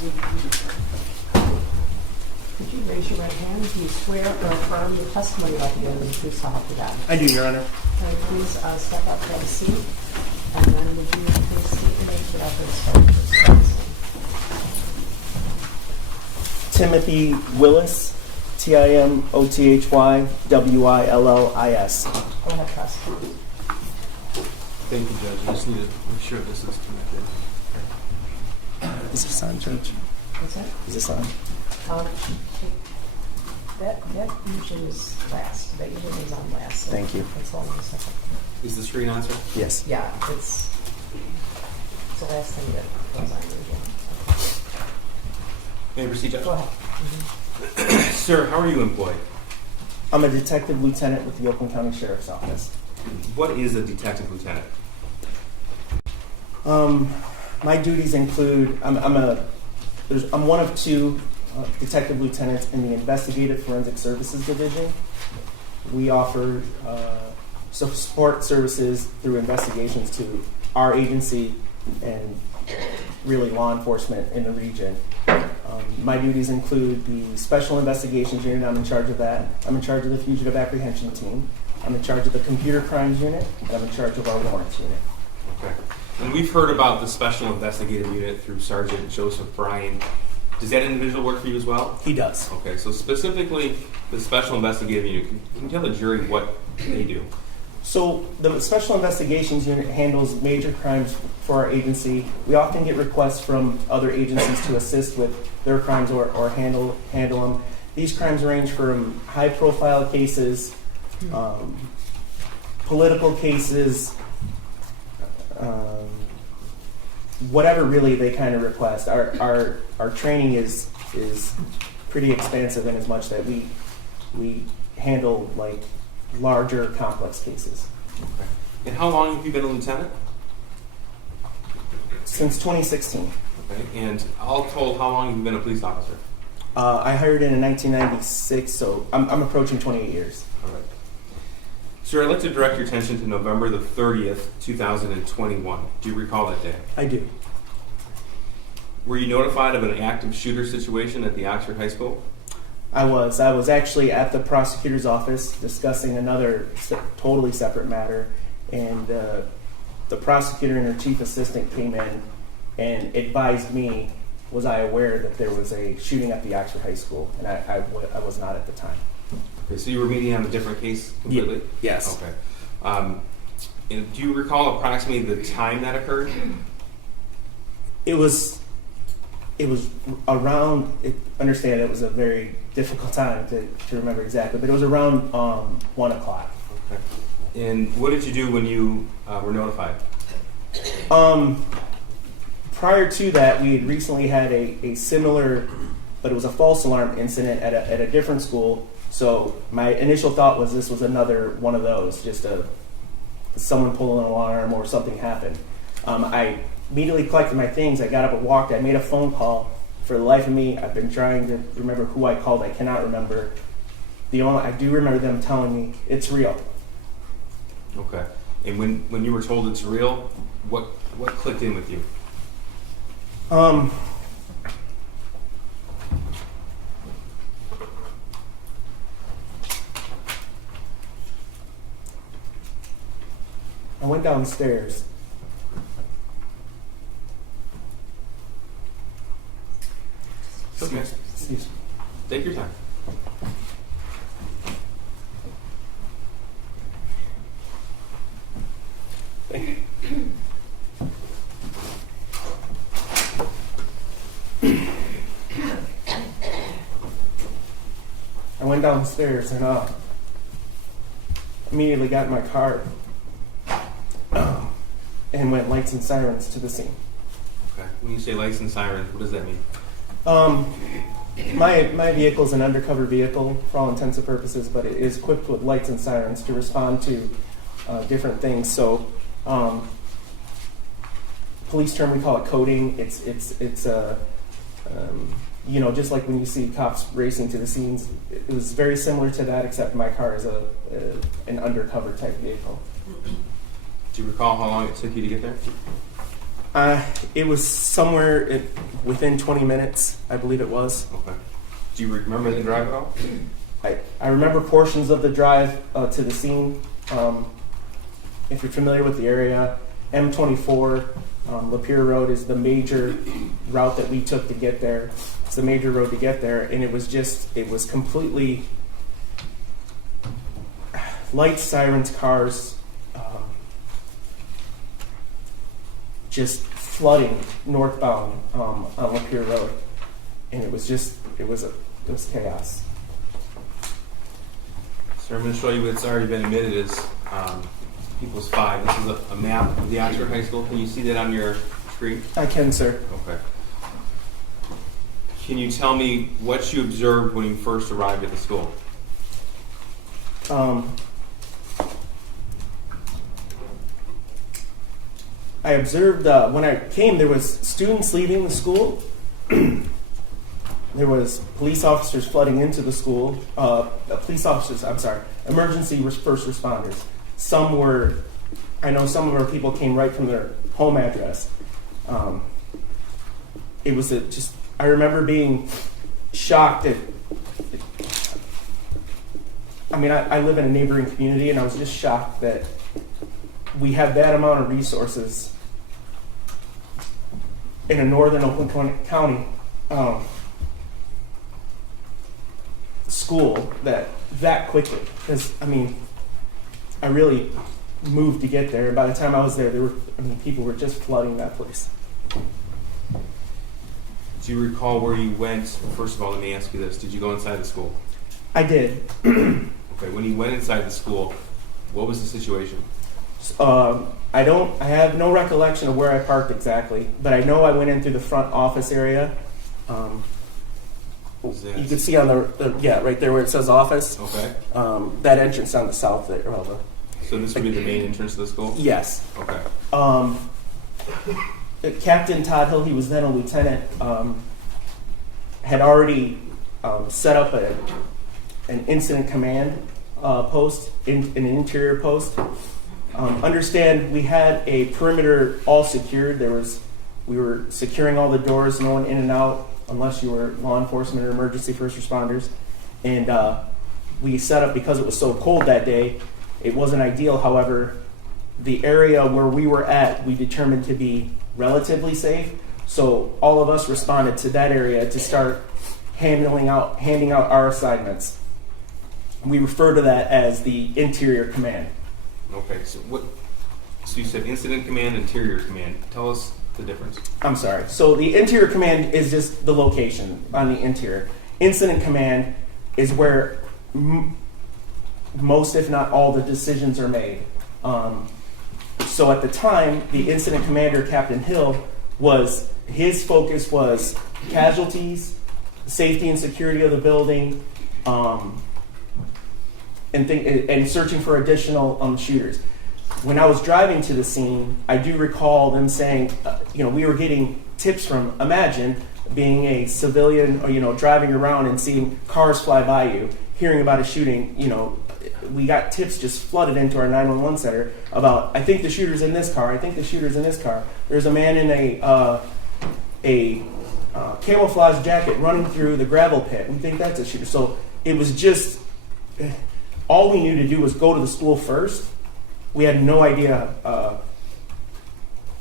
Could you raise your right hand? Do you swear or affirm the testimony about the given the truth so help you God? I do, Your Honor. Can you please step up, have a seat, and then would you please state your name for the record? Timothy Willis, TimothyWillis. Go ahead, prosecutor. Thank you, Judge. I just need to make sure this is connected. Is this on, Judge? What's that? Is this on? That usually is last. That usually is on last. So Thank you. That's all in a second. Is the screen on, sir? Yes. Yeah, it's the last thing that goes on usually. May I proceed, Judge? Go ahead. Sir, how are you employed? I'm a detective lieutenant with the Oakland County Sheriff's Office. What is a detective lieutenant? My duties include I'm one of two detective lieutenants in the Investigative Forensic Services Division. We offer support services through investigations to our agency and really law enforcement in the region. My duties include the Special Investigations Unit. I'm in charge of that. I'm in charge of the Fugitive Apprehension Team. I'm in charge of the Computer Crimes Unit, and I'm in charge of our Warrants Unit. Okay. And we've heard about the Special Investigative Unit through Sergeant Joseph Bryan. Does that individual work for you as well? He does. Okay, so specifically the Special Investigative Unit, can you tell the jury what they do? So the Special Investigations Unit handles major crimes for our agency. We often get requests from other agencies to assist with their crimes or handle them. These crimes range from high-profile cases, political cases, whatever really they kind of request. Our training is pretty expansive in as much that we handle like larger complex cases. Okay. And how long have you been a lieutenant? Since 2016. Okay. And all told, how long have you been a police officer? I hired in 1996, so I'm approaching 28 years. All right. Sir, I'd like to direct your attention to November the 30th, 2021. Do you recall that day? I do. Were you notified of an active shooter situation at the Oxford High School? I was actually at the prosecutor's office discussing another totally separate matter, and the prosecutor and her chief assistant came in and advised me, was I aware that there was a shooting at the Oxford High School, and I was not at the time. Okay, so you were meeting on a different case completely? Yes. Okay. And do you recall approximately the time that occurred? It was around, understand it was a very difficult time to remember exactly, but it was around 1 o'clock. Okay. And what did you do when you were notified? Prior to that, we had recently had a similar, but it was a false alarm incident at a different school. So my initial thought was this was another one of those, just someone pulling an alarm or something happened. I immediately collected my things. I got up and walked. I made a phone call. For the life of me, I've been trying to remember who I called. I cannot remember. I do remember them telling me it's real. Okay. And when you were told it's real, what clicked in with you? I went downstairs. Okay. Excuse me. Take your time. Thank you. I went downstairs and immediately got in my car and went lights and sirens to the scene. Okay. When you say lights and sirens, what does that mean? My vehicle is an undercover vehicle for all intents and purposes, but it is equipped with lights and sirens to respond to different things. So, police term, we call it coding. It's just like when you see cops racing to the scenes. It was very similar to that, except my car is an undercover type vehicle. Do you recall how long it took you to get there? It was somewhere within 20 minutes, I believe it was. Okay. Do you remember the drive at all? I remember portions of the drive to the scene. If you're familiar with the area, M24, Lapeer Road is the major route that we took to get there. It's the major road to get there, and it was completely lights, sirens, cars, just flooding northbound on Lapeer Road, and it was chaos. So I'm going to show you what's already been admitted as People's 5. This is a map of the Oxford High School. Can you see that on your screen? I can, sir. Okay. Can you tell me what you observed when you first arrived at the school? I observed when I came, there was students leaving the school. There was police officers flooding into the school. Emergency first responders. I know some of our people came right from their home address. It was I remember being shocked at, I live in a neighboring community, and I was just shocked that we have that amount of resources in a northern Oakland County school that quickly. Because I really moved to get there, and by the time I was there, people were just flooding that place. Do you recall where you went? First of all, let me ask you this: did you go inside the school? I did. Okay. When you went inside the school, what was the situation? I have no recollection of where I parked exactly, but I know I went in through the front office area. You can see on right there where it says office. Okay. That entrance on the south there. So this would be the main entrance to the school? Yes. Okay. Captain Todd Hill, he was then a lieutenant, had already set up an incident command post, an interior post. Understand, we had a perimeter all secured. We were securing all the doors, no one in and out, unless you were law enforcement or emergency first responders. And we set up, because it was so cold that day, it wasn't ideal. However, the area where we were at, we determined to be relatively safe. So all of us responded to that area to start handing out our assignments. We refer to that as the interior command. Okay, so you said incident command, interior command. Tell us the difference. I'm sorry. So the interior command is just the location on the interior. Incident command is where most, if not all, the decisions are made. So at the time, the incident commander, Captain Hill, his focus was casualties, safety and security of the building, and searching for additional shooters. When I was driving to the scene, I do recall them saying, we were getting tips from, imagine being a civilian, driving around and seeing cars fly by you, hearing about a shooting. We got tips just flooded into our 911 center about, I think the shooter's in this car. I think the shooter's in this car. There's a man in a camouflage jacket running through the gravel pit. We think that's a shooter. So it was just, all we knew to do was go to the school first. We had no idea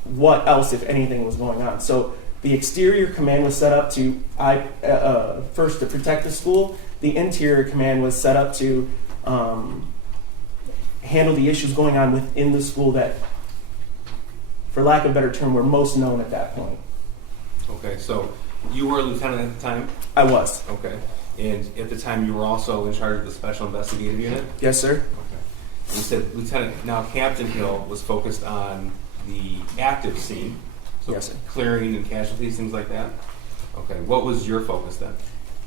what else, if anything, was going on. So the exterior command was set up to first to protect the school. The interior command was set up to handle the issues going on within the school that, for lack of a better term, were most known at that point. Okay, so you were a lieutenant at the time? I was. Okay. And at the time, you were also in charge of the Special Investigative Unit? Yes, sir. Okay. You said Lieutenant. Now, Captain Hill was focused on the active scene, so yes, sir. Clearing and casualties, things like that? Okay. What was your focus then?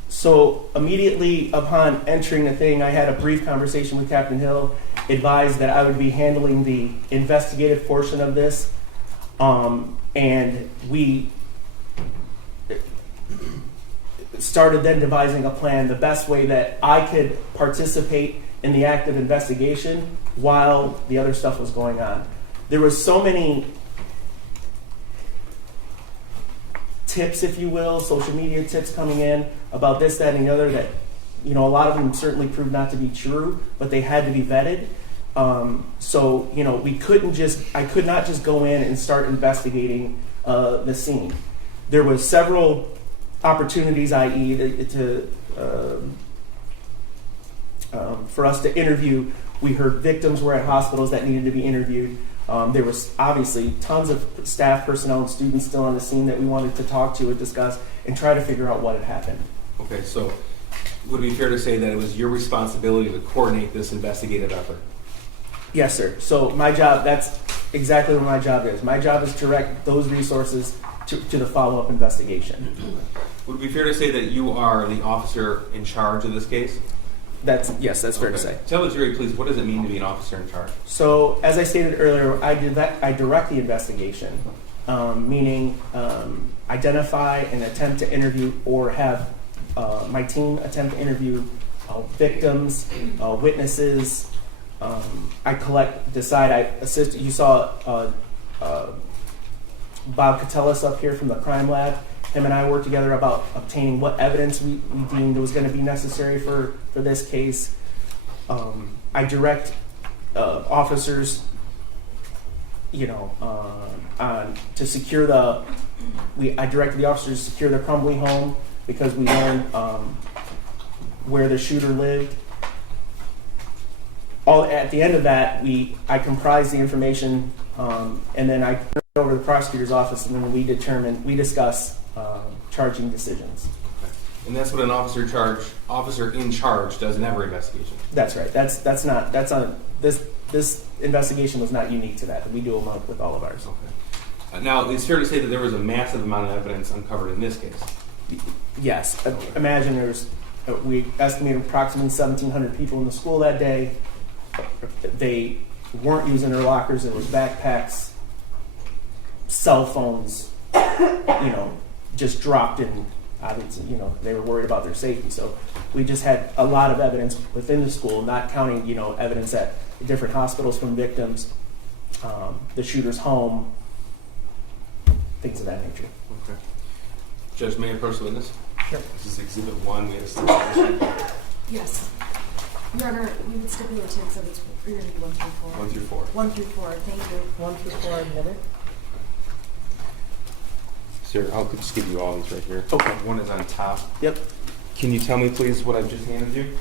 So immediately upon entering the thing, I had a brief conversation with Captain Hill, advised that I would be handling the investigative portion of this, and we started then devising a plan, the best way that I could participate in the active investigation while the other stuff was going on. There was so many tips, if you will, social media tips coming in about this, that, and the other that, a lot of them certainly proved not to be true, but they had to be vetted. So, I could not just go in and start investigating the scene. There was several opportunities, i.e. For us to interview. We heard victims were at hospitals that needed to be interviewed. There was obviously tons of staff, personnel, and students still on the scene that we wanted to talk to and discuss and try to figure out what had happened. Okay, so would it be fair to say that it was your responsibility to coordinate this investigative effort? Yes, sir. So my job, that's exactly what my job is. My job is to direct those resources to the follow-up investigation. Would it be fair to say that you are the officer in charge of this case? Yes, that's fair to say. Tell the jury, please, what does it mean to be an officer in charge? So, as I stated earlier, I direct the investigation, meaning identify and attempt to interview or have my team attempt to interview victims, witnesses. I decide, I assist. You saw Bob Catellis up here from the crime lab. Him and I worked together about obtaining what evidence we deemed was going to be necessary for this case. I direct officers, to secure I directed the officers to secure the Crumbley home because we learned where the shooter lived. At the end of that, I comprised the information, and then I turned it over to the prosecutor's office, and then we discuss charging decisions. Okay. And that's what an officer in charge does in every investigation. That's right. This investigation was not unique to that. We do them with all of ours. Okay. Now, it's fair to say that there was a massive amount of evidence uncovered in this case. Yes. Imagine we estimated approximately 1,700 people in the school that day. They weren't using their lockers. There was backpacks, cell phones, just dropped in. Obviously, they were worried about their safety. So we just had a lot of evidence within the school, not counting, evidence at different hospitals from victims, the shooter's home, things of that nature. Okay. Judge, may I approach the witness? Sure. This is Exhibit 1. We have stipulation. Yes. Your Honor, we would stipulate to exhibits 1 through 4. 1 through 4. 1 through 4, thank you. 1 through 4 admitted. Sir, I'll just give you all these right here. Okay. One is on top. Yep. Can you tell me, please, what I've just handed you?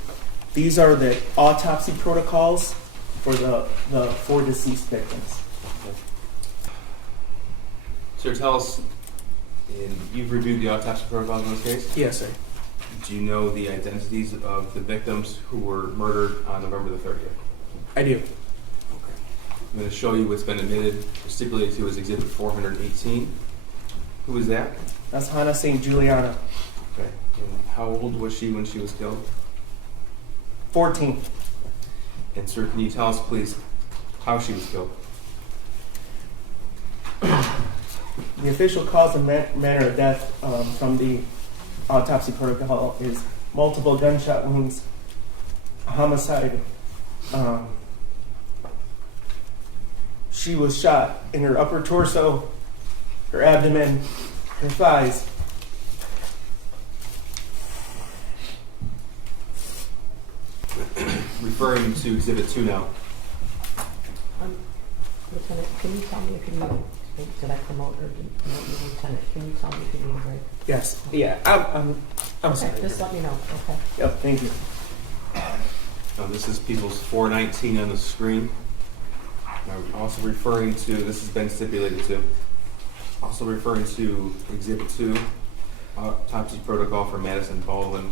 These are the autopsy protocols for the 4 deceased victims. Sir, tell us, you've reviewed the autopsy protocols in this case? Yes, sir. Do you know the identities of the victims who were murdered on November the 30th? I do. Okay. I'm going to show you what's been admitted, stipulated to as Exhibit 418. Who is that? That's Hannah St. Juliana. Okay. And how old was she when she was killed? 14. And sir, can you tell us, please, how she was killed? The official cause and manner of death from the autopsy protocol is multiple gunshot wounds, homicide. She was shot in her upper torso, her abdomen, her thighs. Referring to Exhibit 2 now. Lieutenant, can you tell me if you need, did I promote or did promote you lieutenant? Can you tell me if you need a break? Yes. Yeah. I'm sorry. Okay, just let me know, okay? Yep. Thank you. Now, this is People's 419 on the screen. I'm also referring to, this has been stipulated to, also referring to Exhibit 2, autopsy protocol for Madison Baldwin.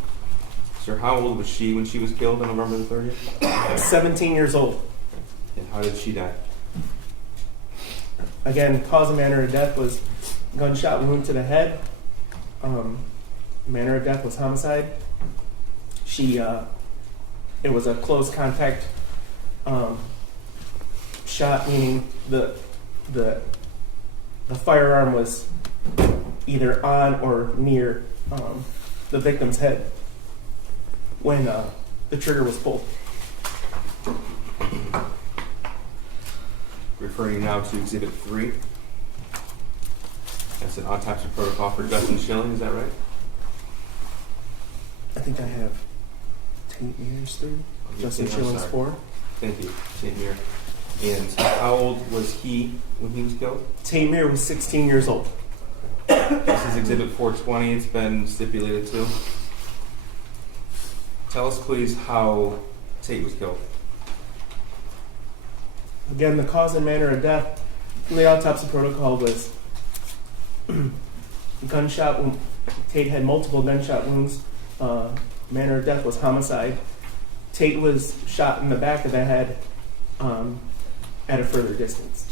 Sir, how old was she when she was killed on November the 30th? 17 years old. And how did she die? Again, cause and manner of death was gunshot wound to the head. Manner of death was homicide. It was a close contact shot, meaning the firearm was either on or near the victim's head when the trigger was pulled. Referring now to Exhibit 3. That's an autopsy protocol for Justin Schilling, is that right? I think I have Tate Mears through. Justin I'm Schilling's sorry. 4. Thank you, Tate Mears. And how old was he when he was killed? Tate Mears was 16 years old. This is Exhibit 420. It's been stipulated to. Tell us, please, how Tate was killed. Again, the cause and manner of death from the autopsy protocol was gunshot wound. Tate had multiple gunshot wounds. Manner of death was homicide. Tate was shot in the back of the head at a further distance.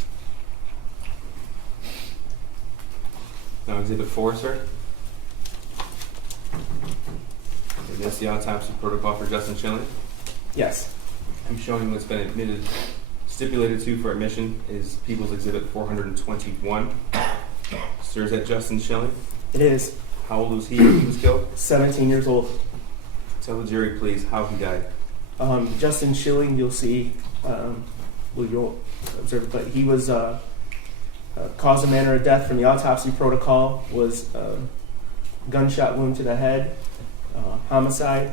Now, Exhibit 4, sir. And that's the autopsy protocol for Justin Schilling. Yes. I'm showing what's been stipulated to for admission is People's Exhibit 421. Sir, is that Justin Schilling? It is. How old was he when he was killed? 17 years old. Tell the jury, please, how he died. Justin Schilling, you'll see, you'll observe, but he was cause and manner of death from the autopsy protocol was gunshot wound to the head, homicide.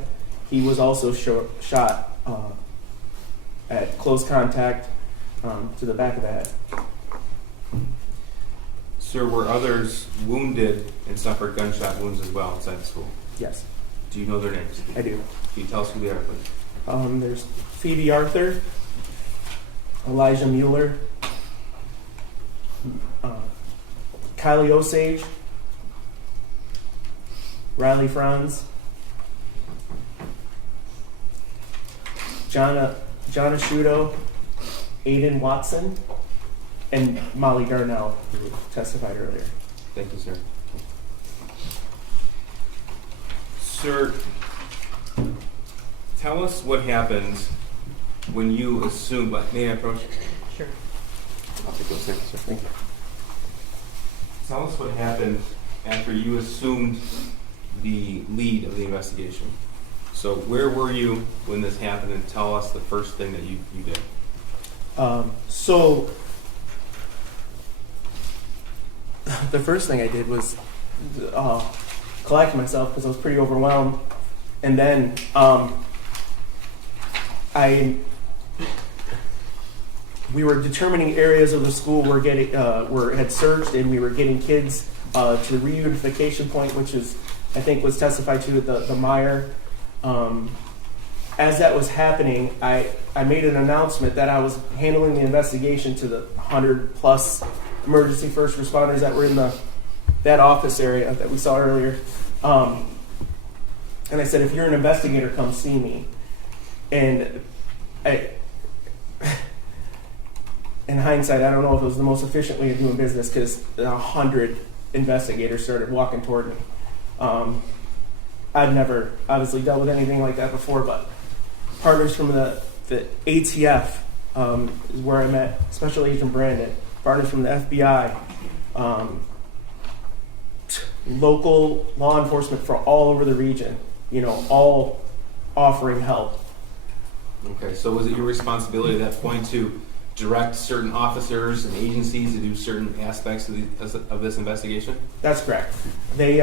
He was also shot at close contact to the back of the head. Sir, were others wounded and suffered gunshot wounds as well inside the school? Yes, Do you know their names? I do. Can you tell us who they are, please? There's Phoebe Arthur, Elijah Mueller, Kylie Osage, Riley Franz, John Asciutto, Aiden Watson, and Molly Darnell, who testified earlier. Thank you, sir. Sir, tell us what happens when you assume, may I approach? Sure. I'll take those things, sir. Thank you. Tell us what happened after you assumed the lead of the investigation. So where were you when this happened, and tell us the first thing that you did. So the first thing I did was collect myself because I was pretty overwhelmed, and then we were determining areas of the school were had searched, and we were getting kids to the reunification point, which is I think was testified to at the Meyer. As that was happening, I made an announcement that I was handling the investigation to the 100+ emergency first responders that were in that office area that we saw earlier. And I said, if you're an investigator, come see me. And in hindsight, I don't know if it was the most efficient way of doing business because 100 investigators started walking toward me. I'd never obviously dealt with anything like that before, but partners from the ATF is where I met Special Agent Brandon, partners from the FBI, local law enforcement from all over the region, all offering help. Okay, so was it your responsibility at that point to direct certain officers and agencies to do certain aspects of this investigation? That's correct. They,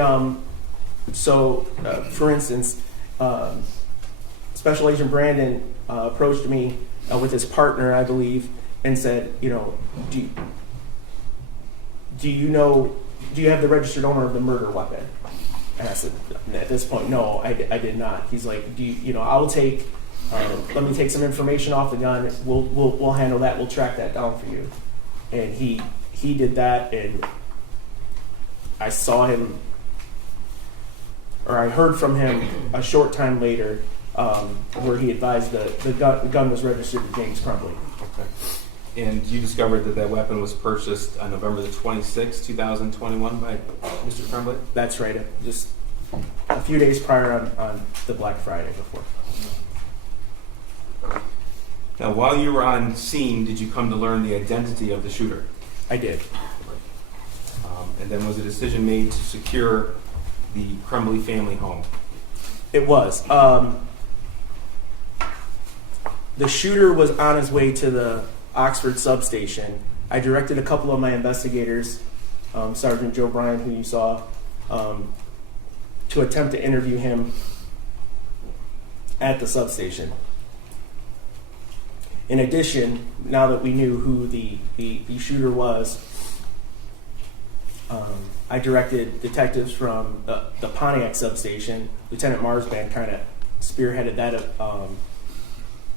for instance, Special Agent Brandon approached me with his partner, I believe, and said, do you have the registered owner of the murder weapon? And I said, at this point, no, I did not. He's like, I'll take, let me take some information off the gun. We'll handle that. We'll track that down for you. And he did that, and I saw him, or I heard from him a short time later, where he advised the gun was registered to James Crumbley. Okay. And you discovered that weapon was purchased on November the 26th, 2021 by Mr. Crumbley? That's right. Just a few days prior on the Black Friday before. Now, while you were on scene, did you come to learn the identity of the shooter? I did. And then was a decision made to secure the Crumbley family home? It was. The shooter was on his way to the Oxford substation. I directed a couple of my investigators Sergeant Joe Bryan, who you saw, to attempt to interview him at the substation. In addition, now that we knew who the shooter was, I directed detectives from the Pontiac substation. Lieutenant Marsban kind of spearheaded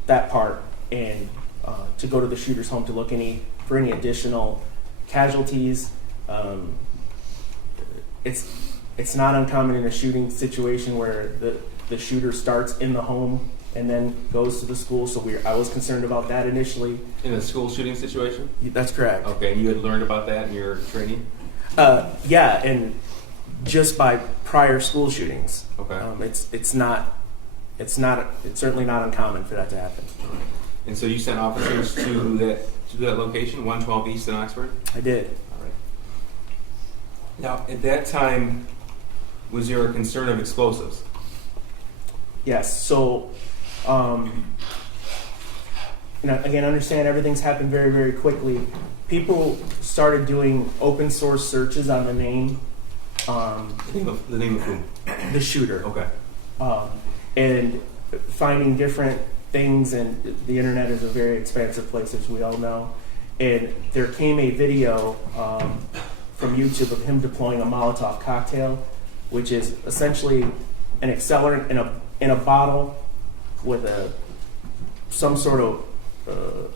that part, and to go to the shooter's home to look for any additional casualties. It's not uncommon in a shooting situation where the shooter starts in the home and then goes to the school. So I was concerned about that initially. In a school shooting situation? That's correct. Okay, and you had learned about that in your training? Yeah, and just by prior school shootings. Okay. It's certainly not uncommon for that to happen. And so you sent officers to that location, 112 East in Oxford? I did. All right. Now, at that time, was there a concern of explosives? Yes. So, again, understand everything's happened very, very quickly. People started doing open source searches on the name. The name of whom? The shooter. Okay. And finding different things, and the internet is a very expansive place, as we all know. And there came a video from YouTube of him deploying a Molotov cocktail, which is essentially an accelerant in a bottle with some sort of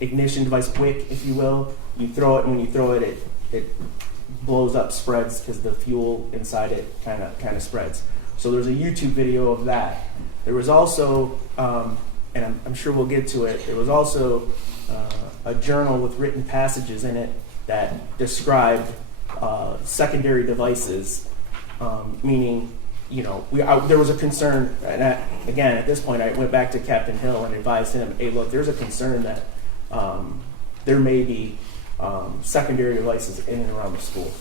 ignition device, wick, if you will. You throw it, and when you throw it, it blows up, spreads, because the fuel inside it kind of spreads. So there's a YouTube video of that. There was also, and I'm sure we'll get to it, there was also a journal with written passages in it that described secondary devices, meaning, there was a concern, and again, at this point, I went back to Captain Hill and advised him, hey, look, there's a concern that there may be secondary devices in and around the school.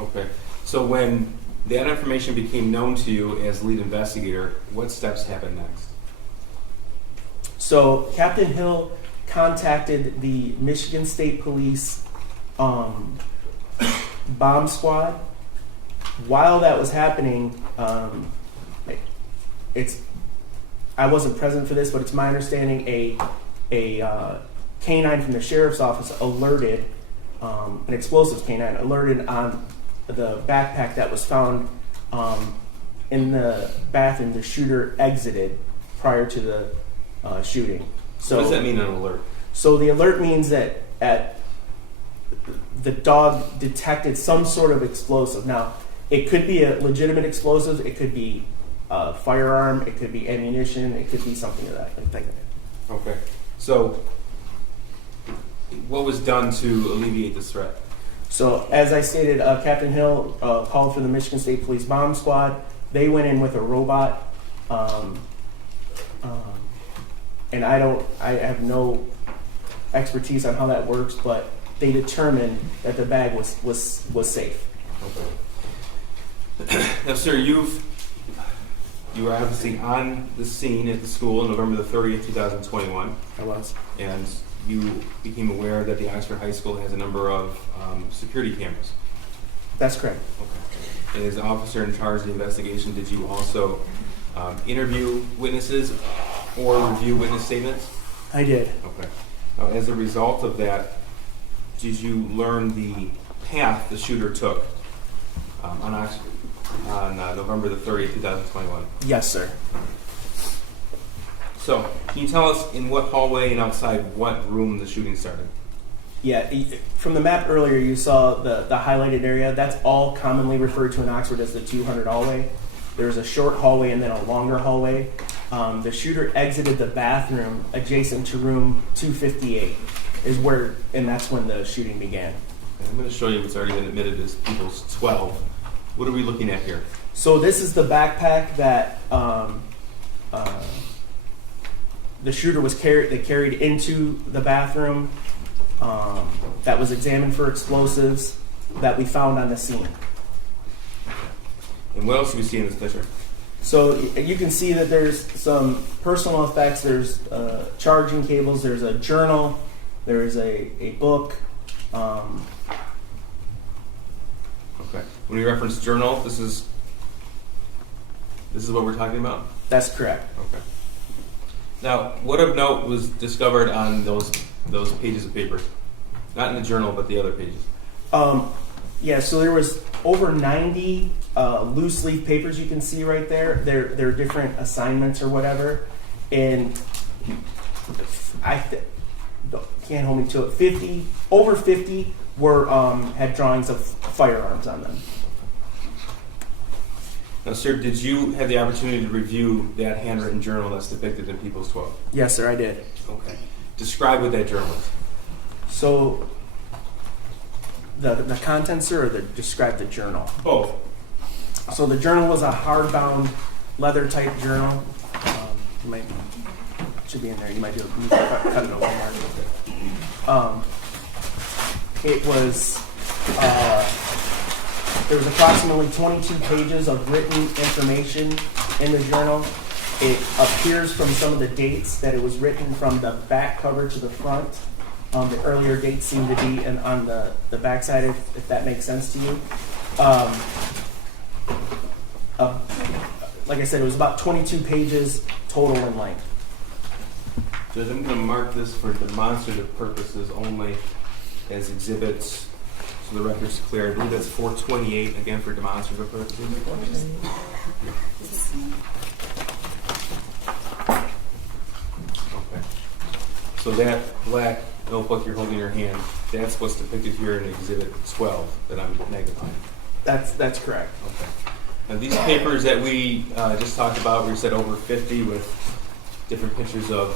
Okay. So when that information became known to you as lead investigator, what steps happened next? So Captain Hill contacted the Michigan State Police bomb squad. While that was happening, I wasn't present for this, but it's my understanding a canine from the sheriff's office alerted, an explosives canine alerted on the backpack that was found in the bathroom the shooter exited prior to the shooting. So what does that mean, an alert? So the alert means that the dog detected some sort of explosive. Now, it could be a legitimate explosive, it could be a firearm, it could be ammunition, it could be something of that. Okay. So what was done to alleviate this threat? So, as I stated, Captain Hill called for the Michigan State Police bomb squad. They went in with a robot, and I have no expertise on how that works, but they determined that the bag was safe. Okay. Now, sir, you were obviously on the scene at the school on November the 30th, 2021. I was. And you became aware that the Oxford High School has a number of security cameras. That's correct. Okay. And as an officer in charge of the investigation, did you also interview witnesses or review witness statements? I did. Okay. Now, as a result of that, did you learn the path the shooter took on November the 30th, 2021? Yes, sir. So, can you tell us in what hallway and outside what room the shooting started? Yeah, from the map earlier, you saw the highlighted area. That's all commonly referred to in Oxford as the 200 hallway. There's a short hallway and then a longer hallway. The shooter exited the bathroom adjacent to room 258, and that's when the shooting began. And I'm going to show you what's already been admitted as People's 12. What are we looking at here? So this is the backpack that the shooter carried into the bathroom, that was examined for explosives, that we found on the scene. And what else do we see in this picture? So you can see that there's some personal effects. There's charging cables. There's a journal. There's a book. When you reference journal, this is what we're talking about? That's correct. Okay. Now, what of note was discovered on those pages of paper? Not in the journal, but the other pages. Yeah, so there was over 90 loose leaf papers you can see right there. They're different assignments or whatever, and can't hold me to it. Over 50 were had drawings of firearms on them. Now, sir, did you have the opportunity to review that handwritten journal that's depicted in People's 12? Yes, sir, I did. Okay. Describe what that journal is. So the contents, sir, or describe the journal? Both. So the journal was a hardbound leather type journal. Should be in there. You might be able to cut it open more. It was there was approximately 22 pages of written information in the journal. It appears from some of the dates that it was written from the back cover to the front. The earlier dates seem to be on the back side, if that makes sense to you. Like I said, it was about 22 pages total in length. Judge, I'm going to mark this for demonstrative purposes only as exhibits, so the record's clear. I believe that's 428, again for demonstrative purposes. Okay. So that black notebook you're holding in your hand, that's what's depicted here in Exhibit 12 that I'm magnifying. That's correct. Okay. Now these papers that we just talked about, we said over 50 with different pictures of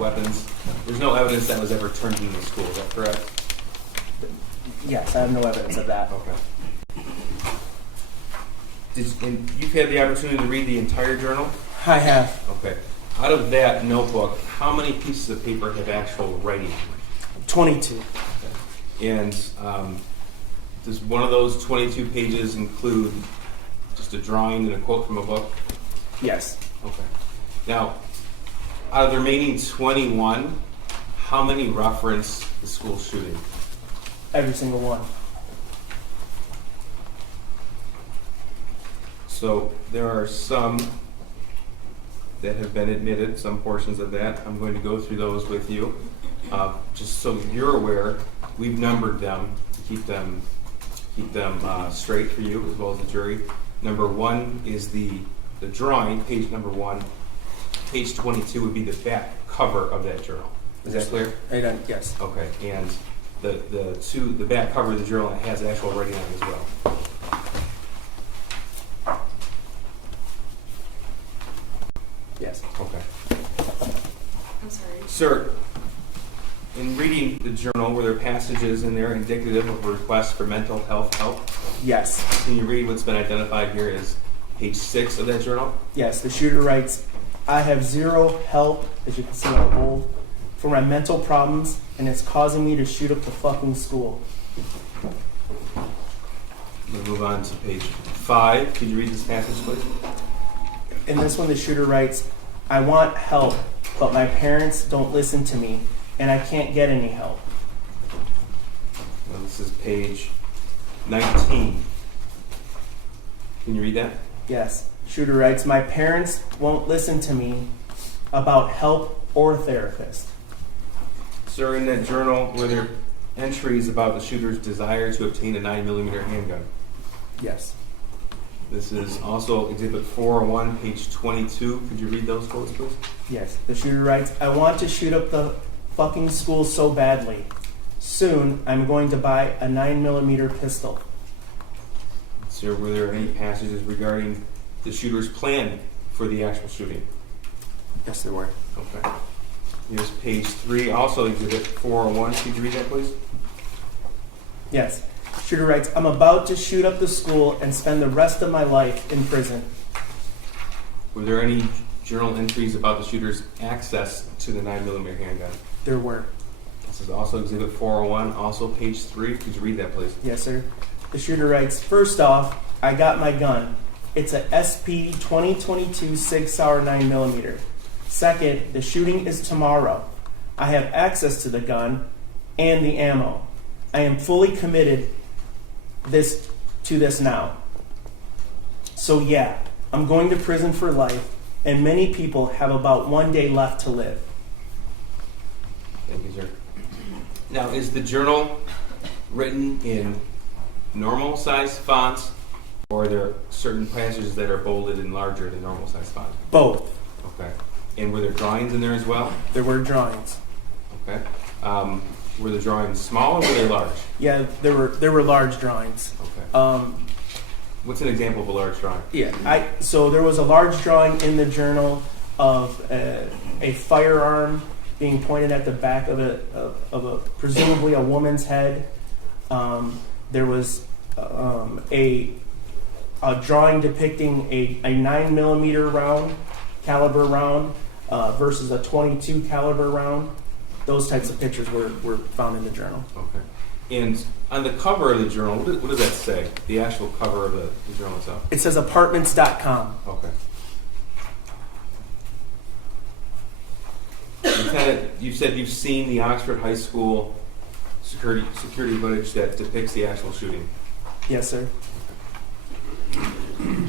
weapons. There's no evidence that was ever turned into the school, is that correct? Yes, I have no evidence of that. Okay. And you've had the opportunity to read the entire journal? I have. Okay. Out of that notebook, how many pieces of paper have actual writing on it? 22. And does one of those 22 pages include just a drawing and a quote from a book? Yes. Okay. Now, out of the remaining 21, how many reference the school shooting? Every single one. So there are some that have been admitted, some portions of that. I'm going to go through those with you. Just so you're aware, we've numbered them to keep them straight for you as well as the jury. Number 1 is the drawing, page number 1. Page 22 would be the back cover of that journal. Is that clear? Yes. Okay, and the back cover of the journal has actual writing on it as well. Yes. Okay. I'm sorry. Sir, in reading the journal, were there passages in there indicative of a request for mental health help? Yes. Can you read what's been identified here as page 6 of that journal? Yes. The shooter writes, "I have zero help, as you can see on the bold, for my mental problems, and it's causing me to shoot up the fucking school." We'll move on to page 5. Could you read this passage, please? In this one, the shooter writes, "I want help, but my parents don't listen to me, and I can't get any help." Well, this is page 19. Can you read that? Yes. Shooter writes, "My parents won't listen to me about help or therapist." Sir, in that journal, were there entries about the shooter's desire to obtain a 9mm handgun? Yes. This is also Exhibit 401, page 22. Could you read those quotes, please? Yes. The shooter writes, "I want to shoot up the fucking school so badly. Soon, I'm going to buy a 9mm pistol." Sir, were there any passages regarding the shooter's plan for the actual shooting? Yes, there were. Okay. Here's page 3, also Exhibit 401. Could you read that, please? Yes. Shooter writes, "I'm about to shoot up the school and spend the rest of my life in prison." Were there any journal entries about the shooter's access to the 9mm handgun? There were. This is also Exhibit 401, also page 3. Could you read that, please? Yes, sir. The shooter writes, "First off, I got my gun. It's a SP 2022 Sig Sauer 9mm. Second, the shooting is tomorrow. I have access to the gun and the ammo. I am fully committed to this now. So yeah, I'm going to prison for life, and many people have about 1 day left to live. Thank you, sir. Now, is the journal written in normal size fonts, or are there certain passages that are bolded and larger than normal size font? Both. Okay. And were there drawings in there as well? There were drawings. Okay. Were the drawings small or were they large? Yeah, there were large drawings. Okay. What's an example of a large drawing? So there was a large drawing in the journal of a firearm being pointed at the back of a presumably a woman's head. There was a drawing depicting a 9mm caliber round versus a .22 caliber round. Those types of pictures were found in the journal. Okay. And on the cover of the journal, what does that say? The actual cover of the journal itself? It says apartments.com. Okay. You said you've seen the Oxford High School security footage that depicts the actual shooting. Yes, sir.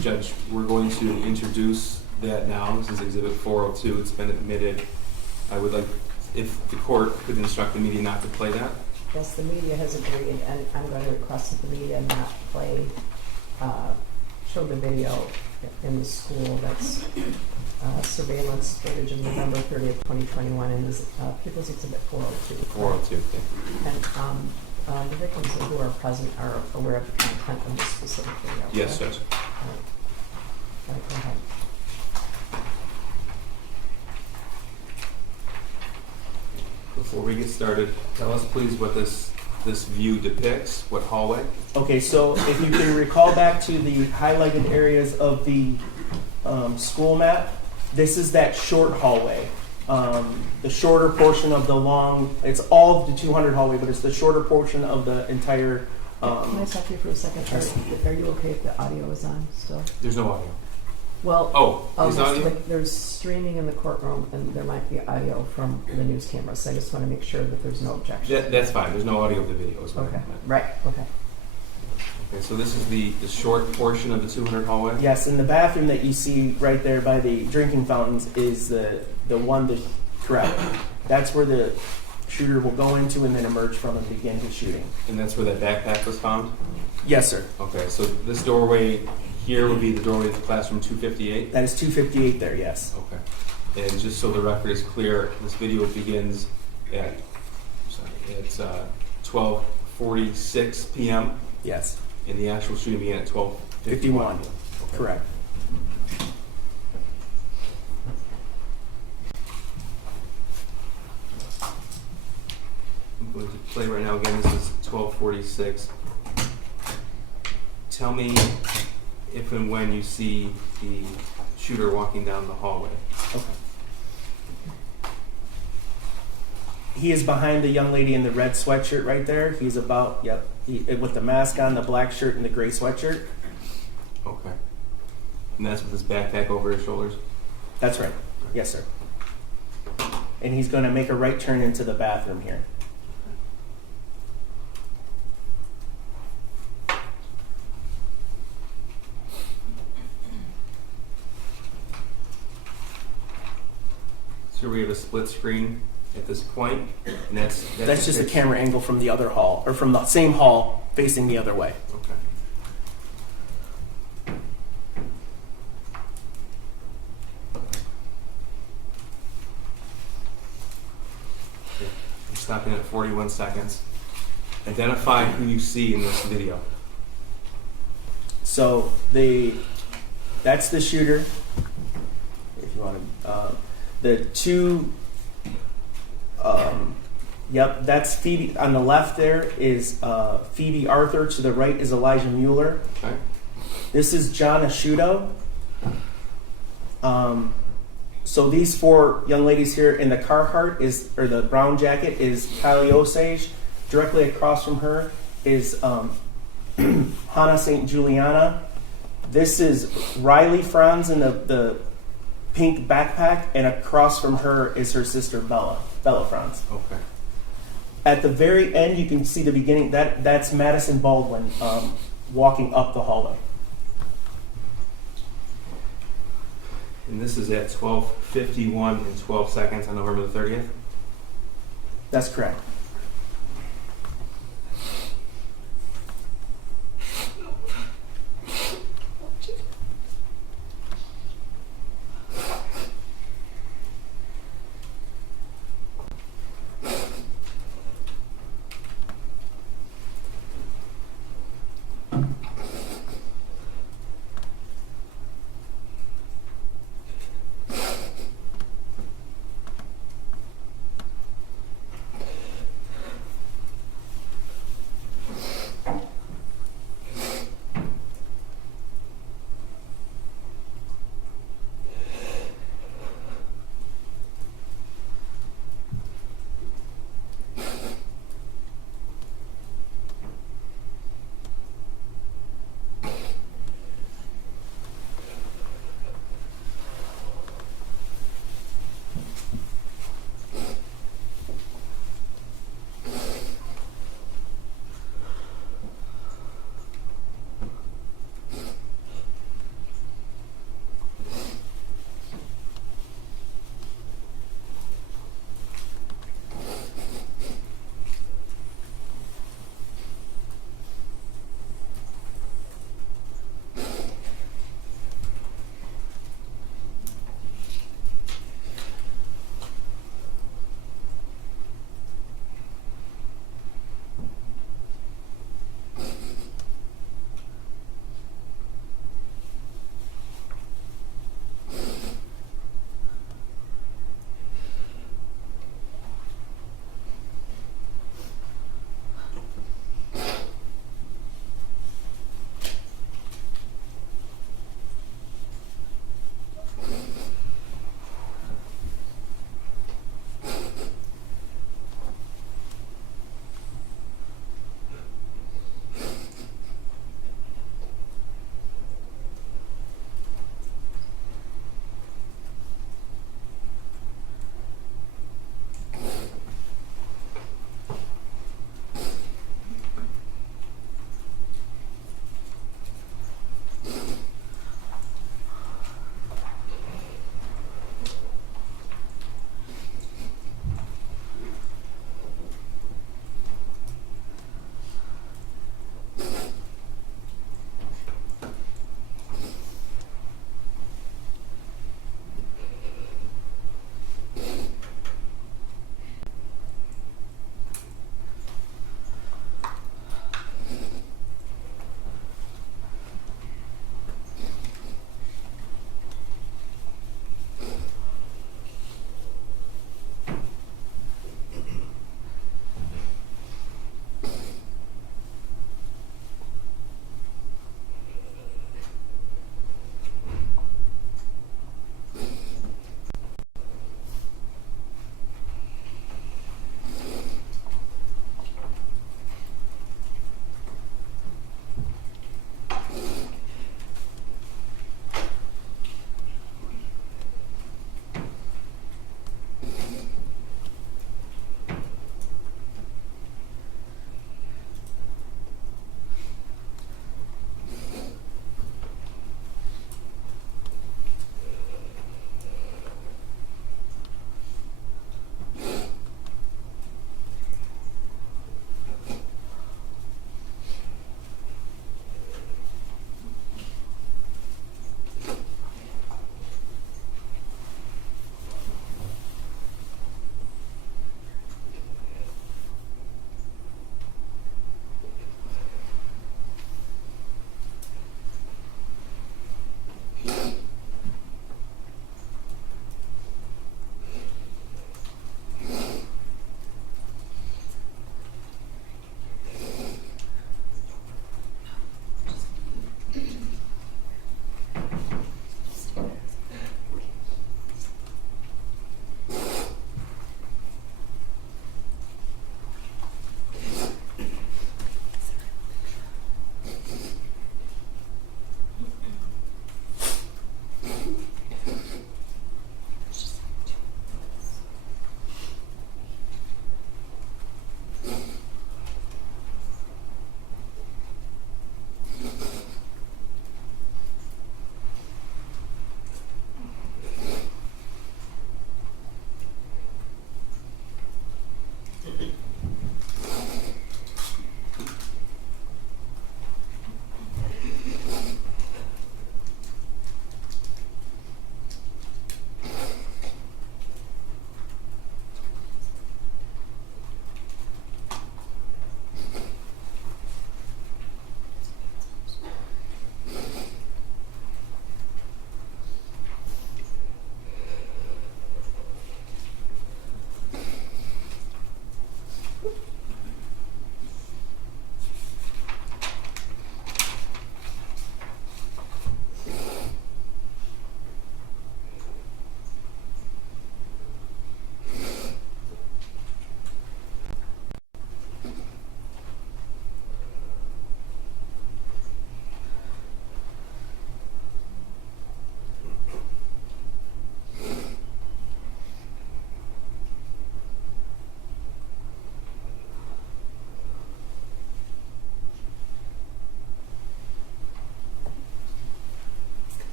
Judge, we're going to introduce that now. This is Exhibit 402. It's been admitted. I would like, if the court could instruct the media not to play that. Yes, the media has agreed, and I'm going to request that the media not show the video in the school. That's surveillance footage of November 30th, 2021, and is People's Exhibit 402. 402, okay. And the victims who are present are aware of the content of the specific video. Yes, correct? Judge. All right, go ahead. Before we get started, tell us please what this view depicts, what hallway? Okay, so if you can recall back to the highlighted areas of the school map, this is that short hallway. The shorter portion of the long, it's all of the 200 hallway, but it's the shorter portion of the entire. Can I stop you for a second? Are you okay if the audio is on still? There's no audio. Well, is audio? There's streaming in the courtroom, and there might be audio from the news cameras. So I just want to make sure that there's no objection. That's fine. There's no audio of the video. Is what I Okay. meant. Right. Okay. Okay, so this is the short portion of the 200 hallway? Yes, and the bathroom that you see right there by the drinking fountains is the one that, correct. That's where the shooter will go into and then emerge from and begin his shooting. And that's where that backpack was found? Yes, sir. Okay, so this doorway here would be the doorway to classroom 258? That is 258 there, yes. Okay. And just so the record is clear, this video begins at 12:46 p.m. Yes. And the actual shooting began at 12:51. Okay. Correct. I'm going to play right now. Again, this is 12:46. Tell me if and when you see the shooter walking down the hallway. Okay. He is behind the young lady in the red sweatshirt right there. He's about, with the mask on, the black shirt, and the gray sweatshirt. Okay. And that's with his backpack over his shoulders? That's right. Yes, sir. And he's going to make a right turn into the bathroom here. So we have a split screen at this point, and that's just a camera angle from the other hall, or from the same hall facing the other way. Okay. I'm stopping at 41 seconds. Identify who you see in this video. So that's the shooter. If you want to, the two. That's Phoebe. On the left there is Phoebe Arthur. To the right is Elijah Mueller. Okay. This is John Asciutto. So these four young ladies here in the Carhartt or the brown jacket is Kylie Osage. Directly across from her is Hannah St. Juliana. This is Riley Franz in the pink backpack, and across from her is her sister Bella Franz. Okay. At the very end, you can see the beginning. That's Madison Baldwin. walking up the hallway. And this is at 12:51 and 12 seconds on November the 30th. That's correct.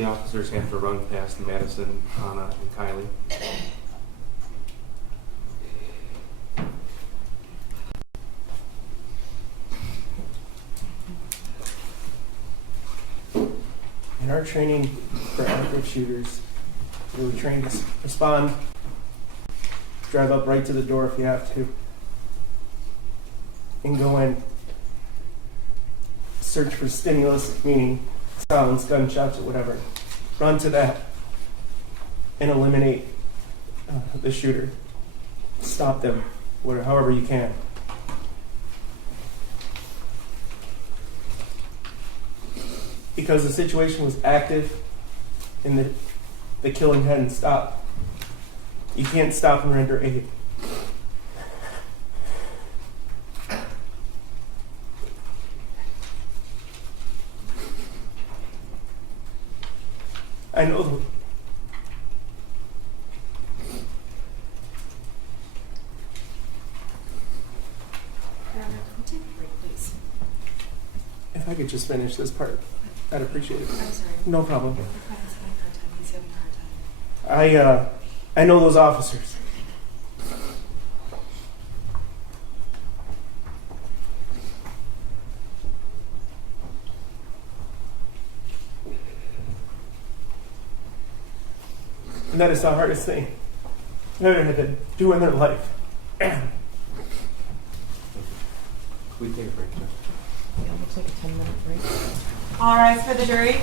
the officers have to run past Madison, Anna, and Kylie. In our training for active shooters, we train to respond, drive up right to the door if you have to, and go in, search for stimulus, meaning sounds, gunshots, or whatever. Run to that and eliminate the shooter. Stop them, whatever, however you can. Because the situation was active and the killing hadn't stopped. You can't stop and render aid. I know Robert, can we take a break, please? if I could just finish this part, I'd appreciate it. I'm sorry. No problem. We're having a hard time. He's having a hard time. I know those officers. And that is the hardest thing they've ever had to do in their life. Can we take a break, Jeff? Yeah, looks like a 10-minute break. All rise for the jury.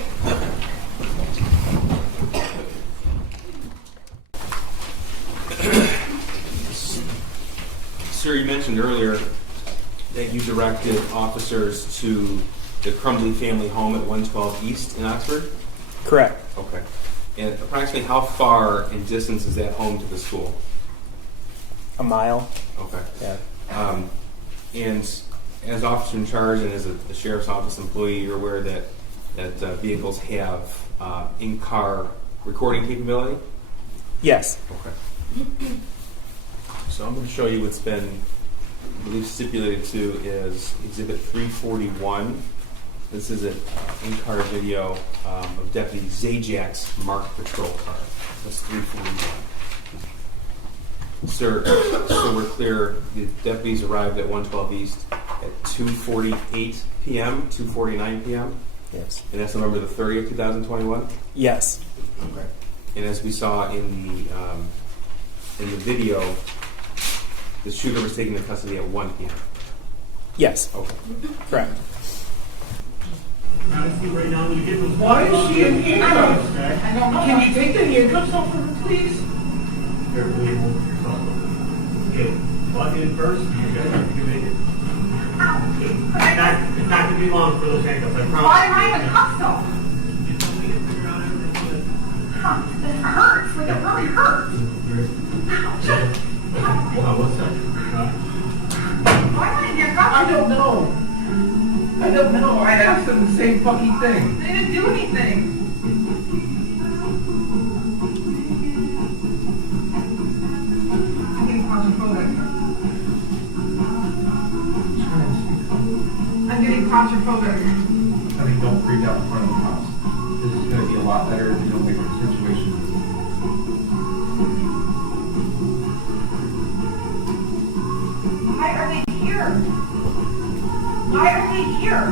Sir, you mentioned earlier that you directed officers to the Crumbley family home at 112 East in Oxford? Correct. Okay. And approximately how far in distance is that home to the school? A mile. Okay. Yeah. And as officer in charge and as a sheriff's office employee, you're aware that vehicles have in-car recording capability? Yes. Okay. So I'm going to show you what's been, I believe, stipulated to is Exhibit 341. This is an in-car video of Deputy Zajak's marked patrol car. That's 341. Sir, so we're clear, the deputies arrived at 112 East at 2:48 p.m., 2:49 p.m., Yes. and that's November the 30th, 2021? Yes. Okay. And as we saw in the video, the shooter was taken into custody at 1 p.m. Yes. Okay. Correct. Right now, when you get those. Why is she in handcuffs? I don't know. Can you take the handcuffs off of her, please? Carefully hold yourself. Okay, plug in first. You guys have to make it. It's not going to be long for those handcuffs, I promise. Why am I in cuffs though? You told me to figure out everything. It hurts. Like it really hurts. Wow, what's that? Why am I in handcuffs? I don't know. I don't know. I asked them the same fucking thing. They didn't do anything. I'm getting claustrophobic. I'm getting claustrophobic. I mean, don't freak out in front of the cops. This is going to be a lot better if you don't make the situation. Why are they here? Why are they here?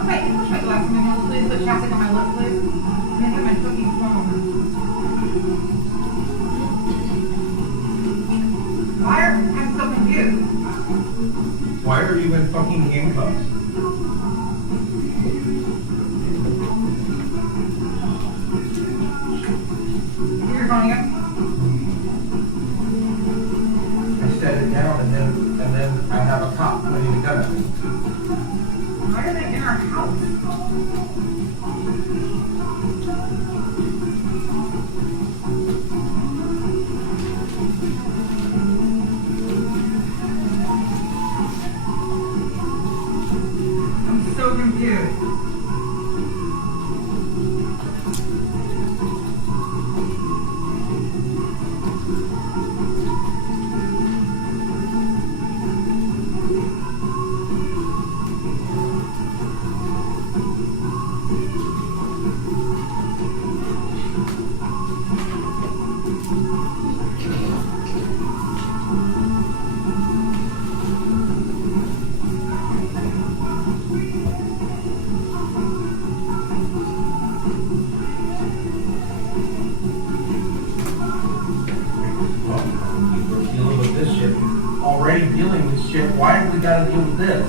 Okay, can you push my glass in my nose, please? Put chapstick on my lips, please. I'm gonna get my fucking phone. I'm so confused. Why are you in fucking handcuffs? You're going up? I set it down and then I have a cop pointing a gun at me. Why are they in our house? I'm so confused. gotta deal with this.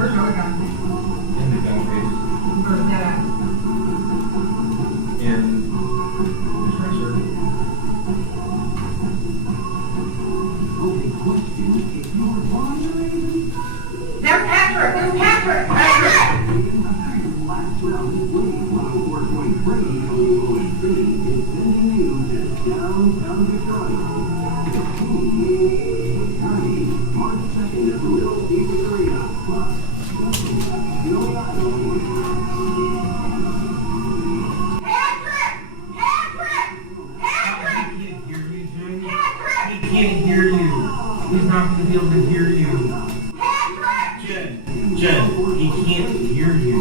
Where's your other gun? In the gun case. Where's that at? In this right, sir. There's Patrick! There's Patrick! Patrick! Patrick! Patrick! Patrick! He can't hear you. He's not gonna be able to hear you. Patrick! Jen, he can't hear you.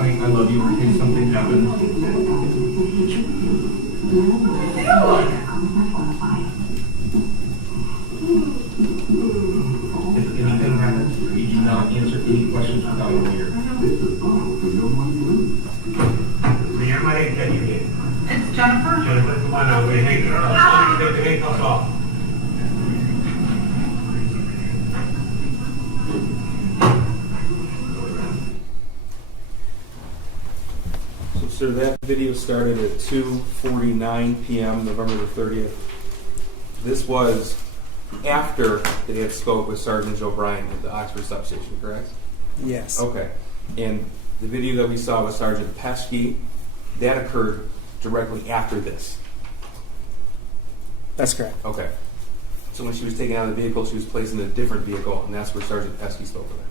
I love you in case something happens. If anything happens, you do not answer any questions without a lawyer. Ma'am, I didn't catch your name. It's Jennifer. Jennifer, come on now, we hang, take the handcuffs off. So that video started at 2:49 p.m. November the 30th. This was after they had spoke with Sergeant Joe Bryan at the Oxford substation, correct? Yes. Okay. And the video that we saw with Sergeant Pesky, that occurred directly after this. That's correct. Okay. So when she was taken out of the vehicle, she was placed in a different vehicle, and that's where Sergeant Pesky spoke with her.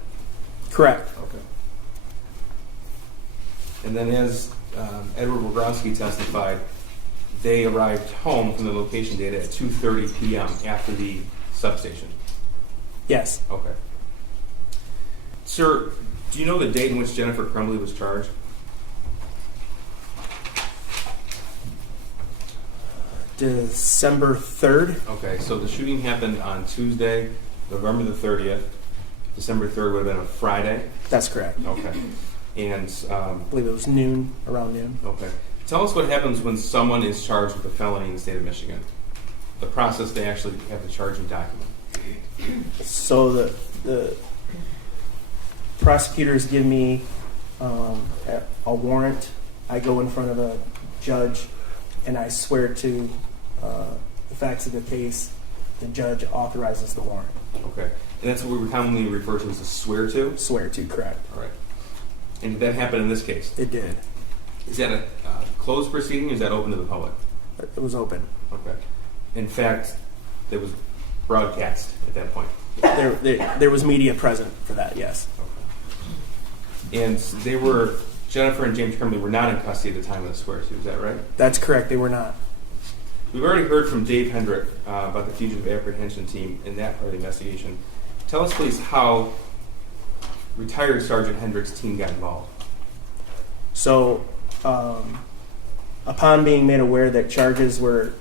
Correct. Okay. And then as Edward Wogrowski testified, they arrived home from the location data at 2:30 p.m. after the substation. Yes. Okay. Sir, do you know the date in which Jennifer Crumbley was charged? December 3rd. Okay, so the shooting happened on Tuesday, November the 30th. December 3rd would have been a Friday. That's correct. Okay. And, I believe it was noon, around noon. okay. Tell us what happens when someone is charged with a felony in the state of Michigan. The process they actually have the charging document. So the prosecutors give me a warrant. I go in front of a judge and I swear to the facts of the case. The judge authorizes the warrant. Okay. And that's what we commonly refer to as a swear to? Swear to, correct. All right. And did that happen in this case? It did. Is that a closed proceeding or is that open to the public? It was open. Okay. In fact, it was broadcast at that point. There was media present for that, yes. Okay. And they were, Jennifer and James Crumbley were not in custody at the time of the swear to, is that right? That's correct, they were not. We've already heard from Dave Hendrick about the fugitive apprehension team in that part of the investigation. Tell us, please, how retired Sergeant Hendrick's team got involved. So, upon being made aware that charges were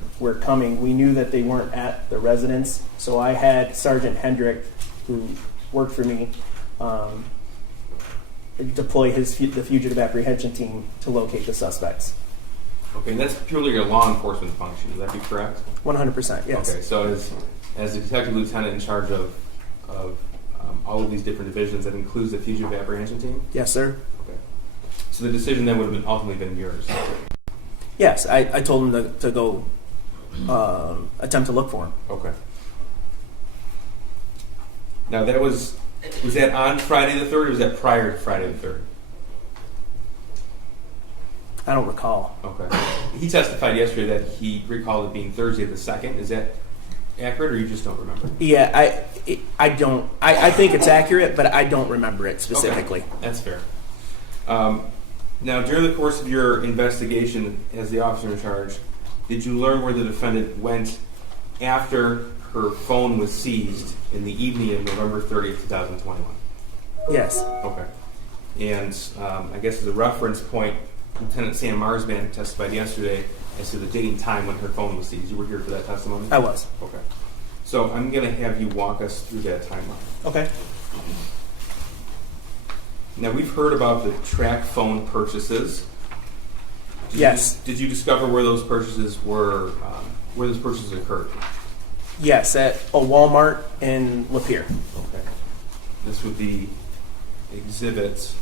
coming, we knew that they weren't at the residence. So I had Sergeant Hendrick, who worked for me, deploy the fugitive apprehension team to locate the suspects. Okay, and that's purely a law enforcement function, would that be correct? 100%, yes. Okay, so as the detective lieutenant in charge of all of these different divisions, that includes the fugitive apprehension team? Yes, sir. Okay. So the decision then would have ultimately been yours? Yes, I told him to go attempt to look for him. Okay. Now that was that on Friday the 3rd or was that prior to Friday the 3rd? I don't recall. Okay. He testified yesterday that he recalled it being Thursday the 2nd. Is that accurate or you just don't remember? Yeah, I don't. I think it's accurate, but I don't remember it specifically. Okay. That's fair. Now, during the course of your investigation as the officer in charge, did you learn where the defendant went after her phone was seized in the evening of November 30th, 2021? Yes. Okay. And I guess as a reference point, Lieutenant Sam Marsman testified yesterday as to the date and time when her phone was seized. You were here for that testimony? I was. Okay. So I'm going to have you walk us through that timeline. Okay. Now, we've heard about the track phone purchases. Yes. Did you discover where those purchases were, where those purchases occurred? Yes, at a Walmart in Lapeer. Okay. This would be exhibit.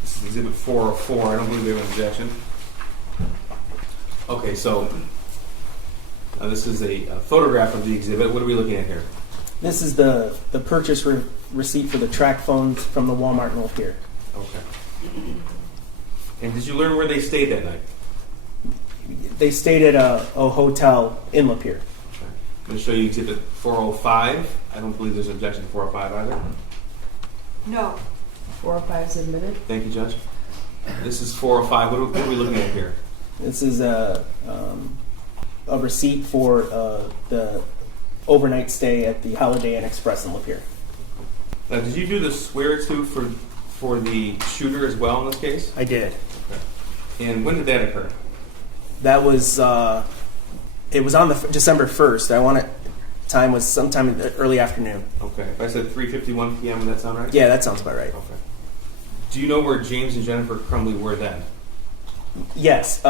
This is exhibit 404. I don't believe we have an objection. Okay, so this is a photograph of the exhibit. What are we looking at here? This is the purchase receipt for the track phones from the Walmart in Lapeer. Okay. And did you learn where they stayed that night? They stayed at a hotel in Lapeer. Okay. I'm going to show you exhibit 405. I don't believe there's an objection to 405 either. No. 405 is admitted. Thank you, Judge. This is 405. What are we looking at here? This is a receipt for the overnight stay at the Holiday Inn Express in Lapeer. Now, did you do the swear-to for the shooter as well in this case? I did. Okay. And when did that occur? That was it was on the December 1st. I want it. Time was sometime in the early afternoon. Okay. If I said 3:51 p.m., would that sound right? Yeah, that sounds about right. Okay. Do you know where James and Jennifer Crumbley were then? Yes,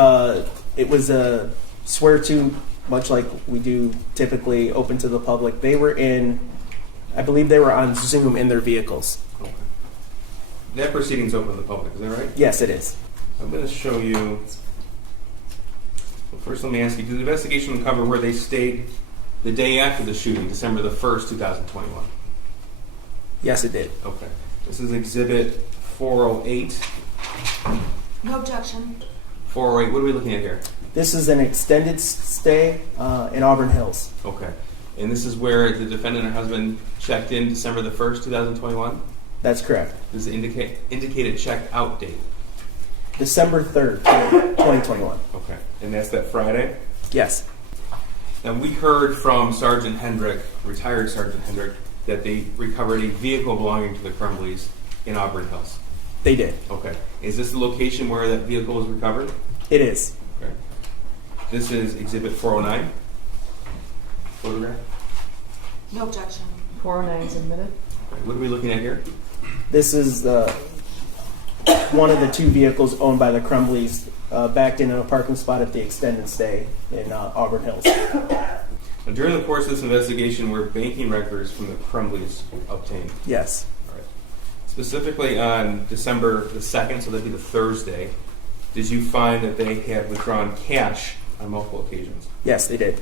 it was a swear-to, much like we do typically, open to the public. They were I believe they were on Zoom in their vehicles. Okay. That proceeding's open to the public, is that right? Yes, it is. I'm going to show you. Well, first, let me ask you: did the investigation uncover where they stayed the day after the shooting, December the 1st, 2021? Yes, it did. Okay. This is exhibit 408. No objection. 408. What are we looking at here? This is an extended stay in Auburn Hills. Okay. And this is where the defendant and her husband checked in December the 1st, 2021? That's correct. Does it indicate a checked out date? December 3rd, 2021. Okay. And that's that Friday? Yes. Now, we heard from Sergeant Hendrick, retired Sergeant Hendrick, that they recovered a vehicle belonging to the Crumbleys in Auburn Hills. They did. Okay. Is this the location where that vehicle was recovered? It is. Okay. This is exhibit 409. Photograph? No objection. 409 is admitted. Okay. What are we looking at here? This is one of the two vehicles owned by the Crumbleys backed in a parking spot at the extended stay in Auburn Hills. Now, during the course of this investigation, were banking records from the Crumbleys obtained? Yes. All right. Specifically on December the 2nd, so that'd be the Thursday, did you find that they had withdrawn cash on multiple occasions? Yes, they did.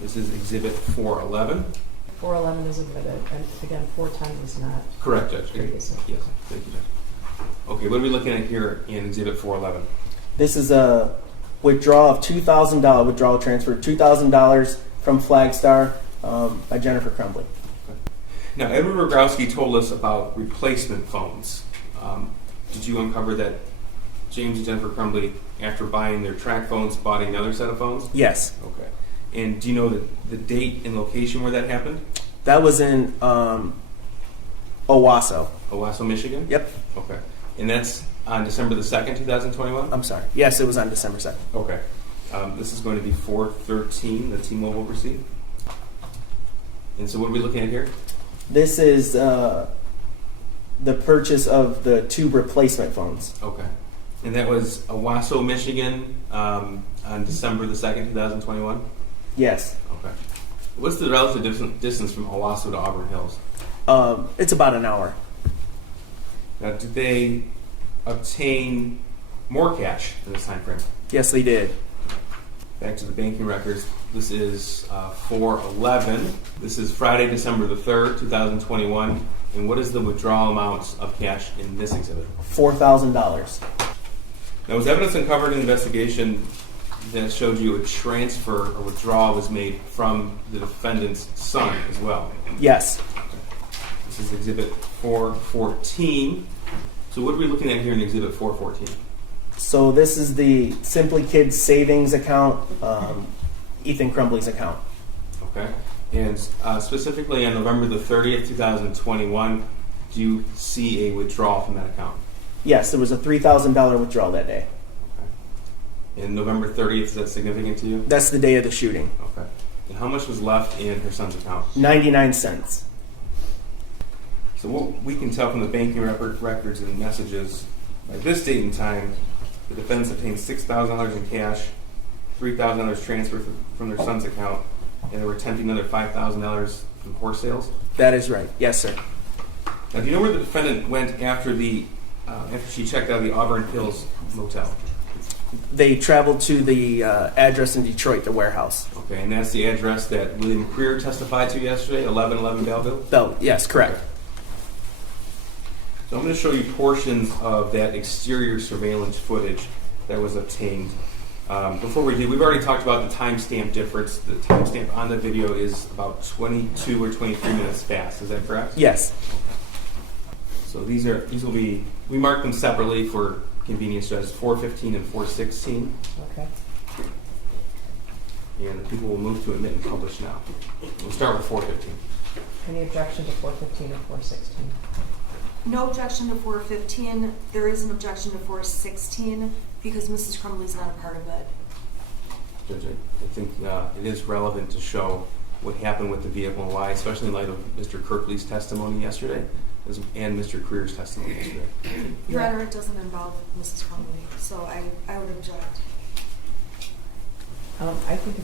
This is exhibit 411. 411 is admitted, and again, 410 is not. Correct, Judge. Previously. Yes, thank you, Judge. Okay, what are we looking at here in exhibit 411? This is a withdrawal of $2,000 withdrawal transfer, $2,000 from Flagstar by Jennifer Crumbley. Now, Edward Rogowski told us about replacement phones. Did you uncover that James and Jennifer Crumbley, after buying their track phones, bought another set of phones? Yes. Okay. And do you know the date and location where that happened? That was in Owasso. Owasso, Michigan? Yep. Okay. And that's on December the 2nd, 2021? I'm sorry. Yes, it was on December 2nd. Okay. This is going to be 413, the T-Mobile receipt. And so what are we looking at here? This is the purchase of the two replacement phones. Okay. And that was Owasso, Michigan on December the 2nd, 2021? Yes. Okay. What's the relative distance from Owasso to Auburn Hills? It's about an hour. Now, did they obtain more cash in this time frame? Yes, they did. Back to the banking records. This is 4/11. This is Friday, December the 3rd, 2021. And what is the withdrawal amount of cash in this exhibit? $4,000. Now, was evidence uncovered in the investigation that showed you a transfer or withdrawal was made from the defendant's son as well? Yes. This is exhibit 414. So what are we looking at here in exhibit 414? So this is the Simply Kids savings account, Ethan Crumbley's account. Okay. And specifically on November the 30th, 2021, do you see a withdrawal from that account? Yes, there was a $3,000 withdrawal that day. Okay. And November 30th, is that significant to you? That's the day of the shooting. Okay. And how much was left in her son's account? 99 cents. So what we can tell from the banking records and messages, at this date and time, the defendants obtained $6,000 in cash, $3,000 transferred from their son's account, and they were attempting another $5,000 from horse sales. That is right. Yes, sir. Now, do you know where the defendant went after she checked out of the Auburn Hills motel? They traveled to the address in Detroit, the warehouse. Okay, and that's the address that William Creer testified to yesterday, 1111 Bellevue? Yes, correct. So I'm going to show you portions of that exterior surveillance footage that was obtained. Before we do, we've already talked about the timestamp difference. The timestamp on the video is about 22 or 23 minutes fast. Is that correct? Yes. So these will be, we marked them separately for convenience as 4:15 and 4:16. Okay. And the people will move to admit and publish now. We'll start with 4:15. Any objection to 4:15 or 4:16? No objection to 415. There is an objection to 416 because Mrs. Crumbley's not a part of it. Judge, I think it is relevant to show what happened with the vehicle and why, especially in light of Mr. Kirkley's testimony yesterday and Mr. Creer's testimony yesterday. Your Honor, it doesn't involve Mrs. Crumbley, so I would object. I think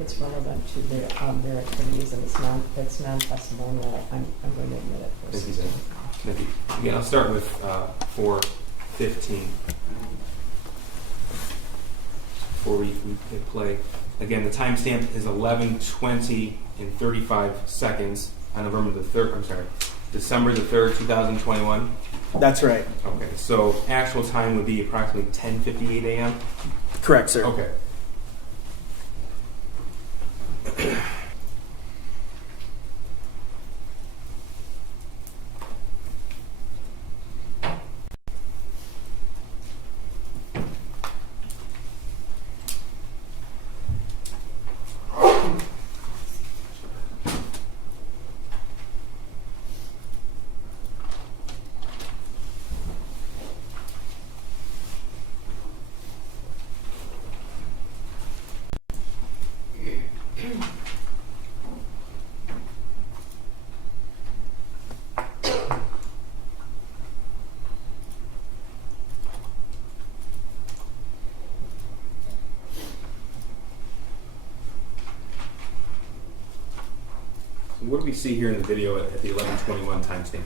it's relevant to their activities, and it's non-testimonial. I'm going to admit it. Thank you, Judge. Thank you. Again, I'll start with 4:15. Before we hit play. Again, the timestamp is 11:20 and 35 seconds on December the 3rd, 2021. That's right. Okay, so actual time would be approximately 10:58 a.m. Correct, sir. Okay. What do we see here in the video at the 11:21 timestamp?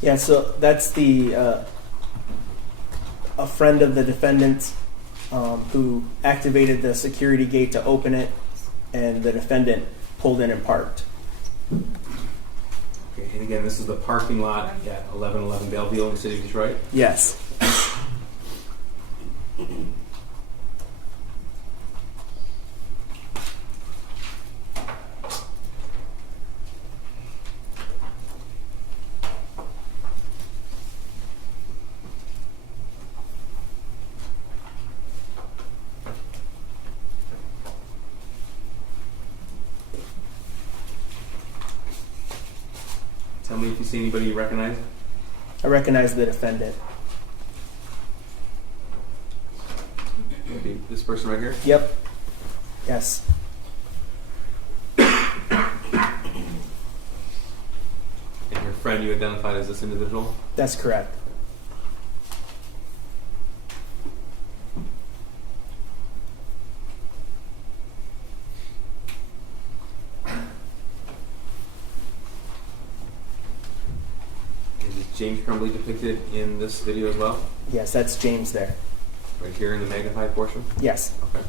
Yeah, so that's a friend of the defendant who activated the security gate to open it, and the defendant pulled in and parked. Okay, and again, this is the parking lot at 1111 Bellevue in the city of Detroit. Yes. Tell me if you see anybody you recognize. I recognize the defendant. Maybe this person right here. Yep. Yes. And your friend you identified as this individual. That's correct. Is James Crumbley depicted in this video as well? Yes, that's James there. Right here in the magnified portion? Yes. Okay.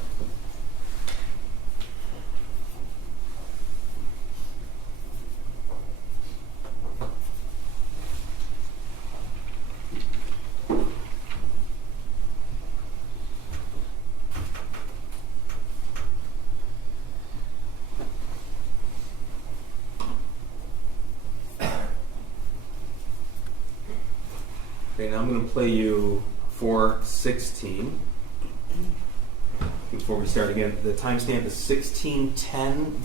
Okay, now I'm going to play you 4:16. Before we start again, the timestamp is 16:10.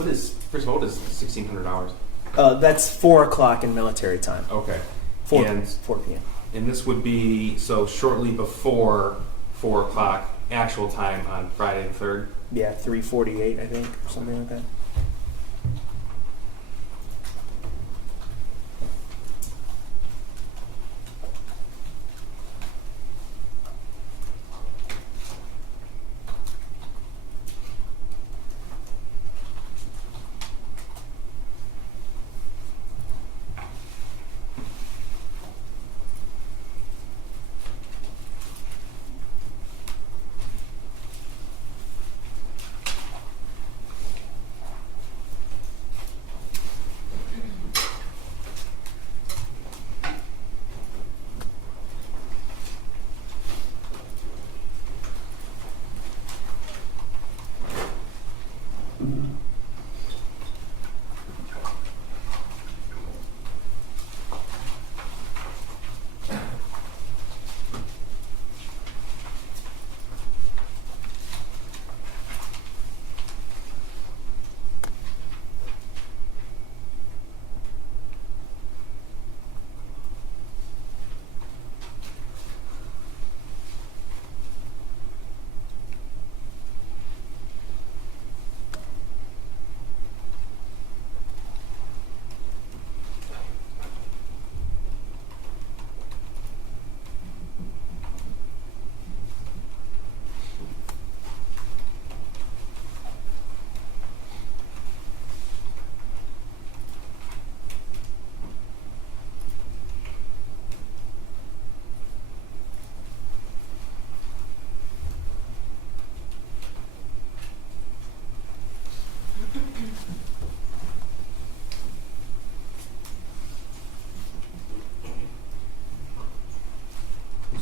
First of all, what is 1600 hours? That's 4 o'clock in military time. Okay. 4 And p.m. And this would be so shortly before 4 o'clock actual time on Friday the 3rd. Yeah, 3:48, I think, or something like that.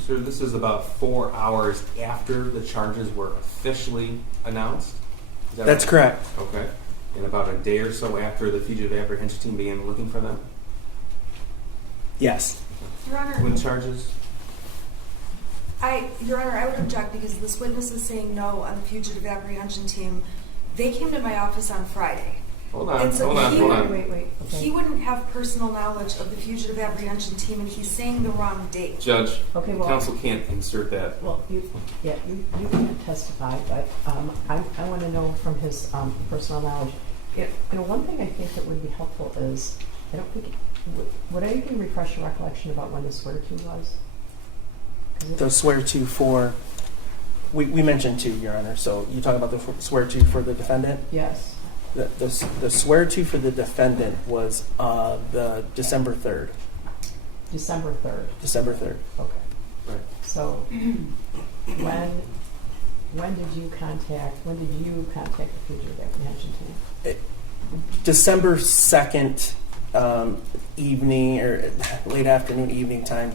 So this is about 4 hours after the charges were officially announced? Is that That's right? correct. Okay. And about a day or so after the fugitive apprehension team began looking for them? Yes. Your Honor, When charges? Your Honor, I would object because this witness is saying no on the fugitive apprehension team. They came to my office on Friday. Hold on, And so hold on, he- hold on. Wait, okay. He wouldn't have personal knowledge of the fugitive apprehension team, and he's saying the wrong date. Judge, Okay, well, counsel can't insert that. well, you can't testify, but I want to know from his personal knowledge. One thing I think that would be helpful is, I don't think, would anything refresh your recollection about when the swear to was? 'Cause it- The swear to for, we mentioned 2, Your Honor. So you talk about the swear to for the defendant? Yes. The swear to for the defendant was the December 3rd. December 3rd. December 3rd. Okay. Right. So when did you contact the fugitive apprehension team? December 2nd evening or late afternoon, evening time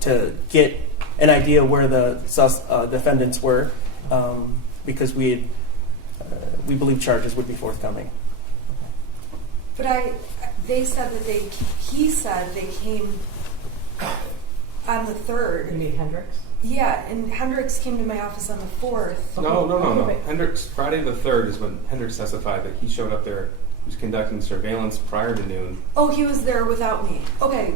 to get an idea where the defendants were, because we believe charges would be forthcoming. But they said that he said they came on the You 3rd. mean Hendricks? Yeah, and Hendricks came to my office on the 4th. No. Okay. Hendricks, Friday the 3rd is when Hendricks testified that he showed up there. He was conducting surveillance prior to noon. Oh, he was there without me. Okay.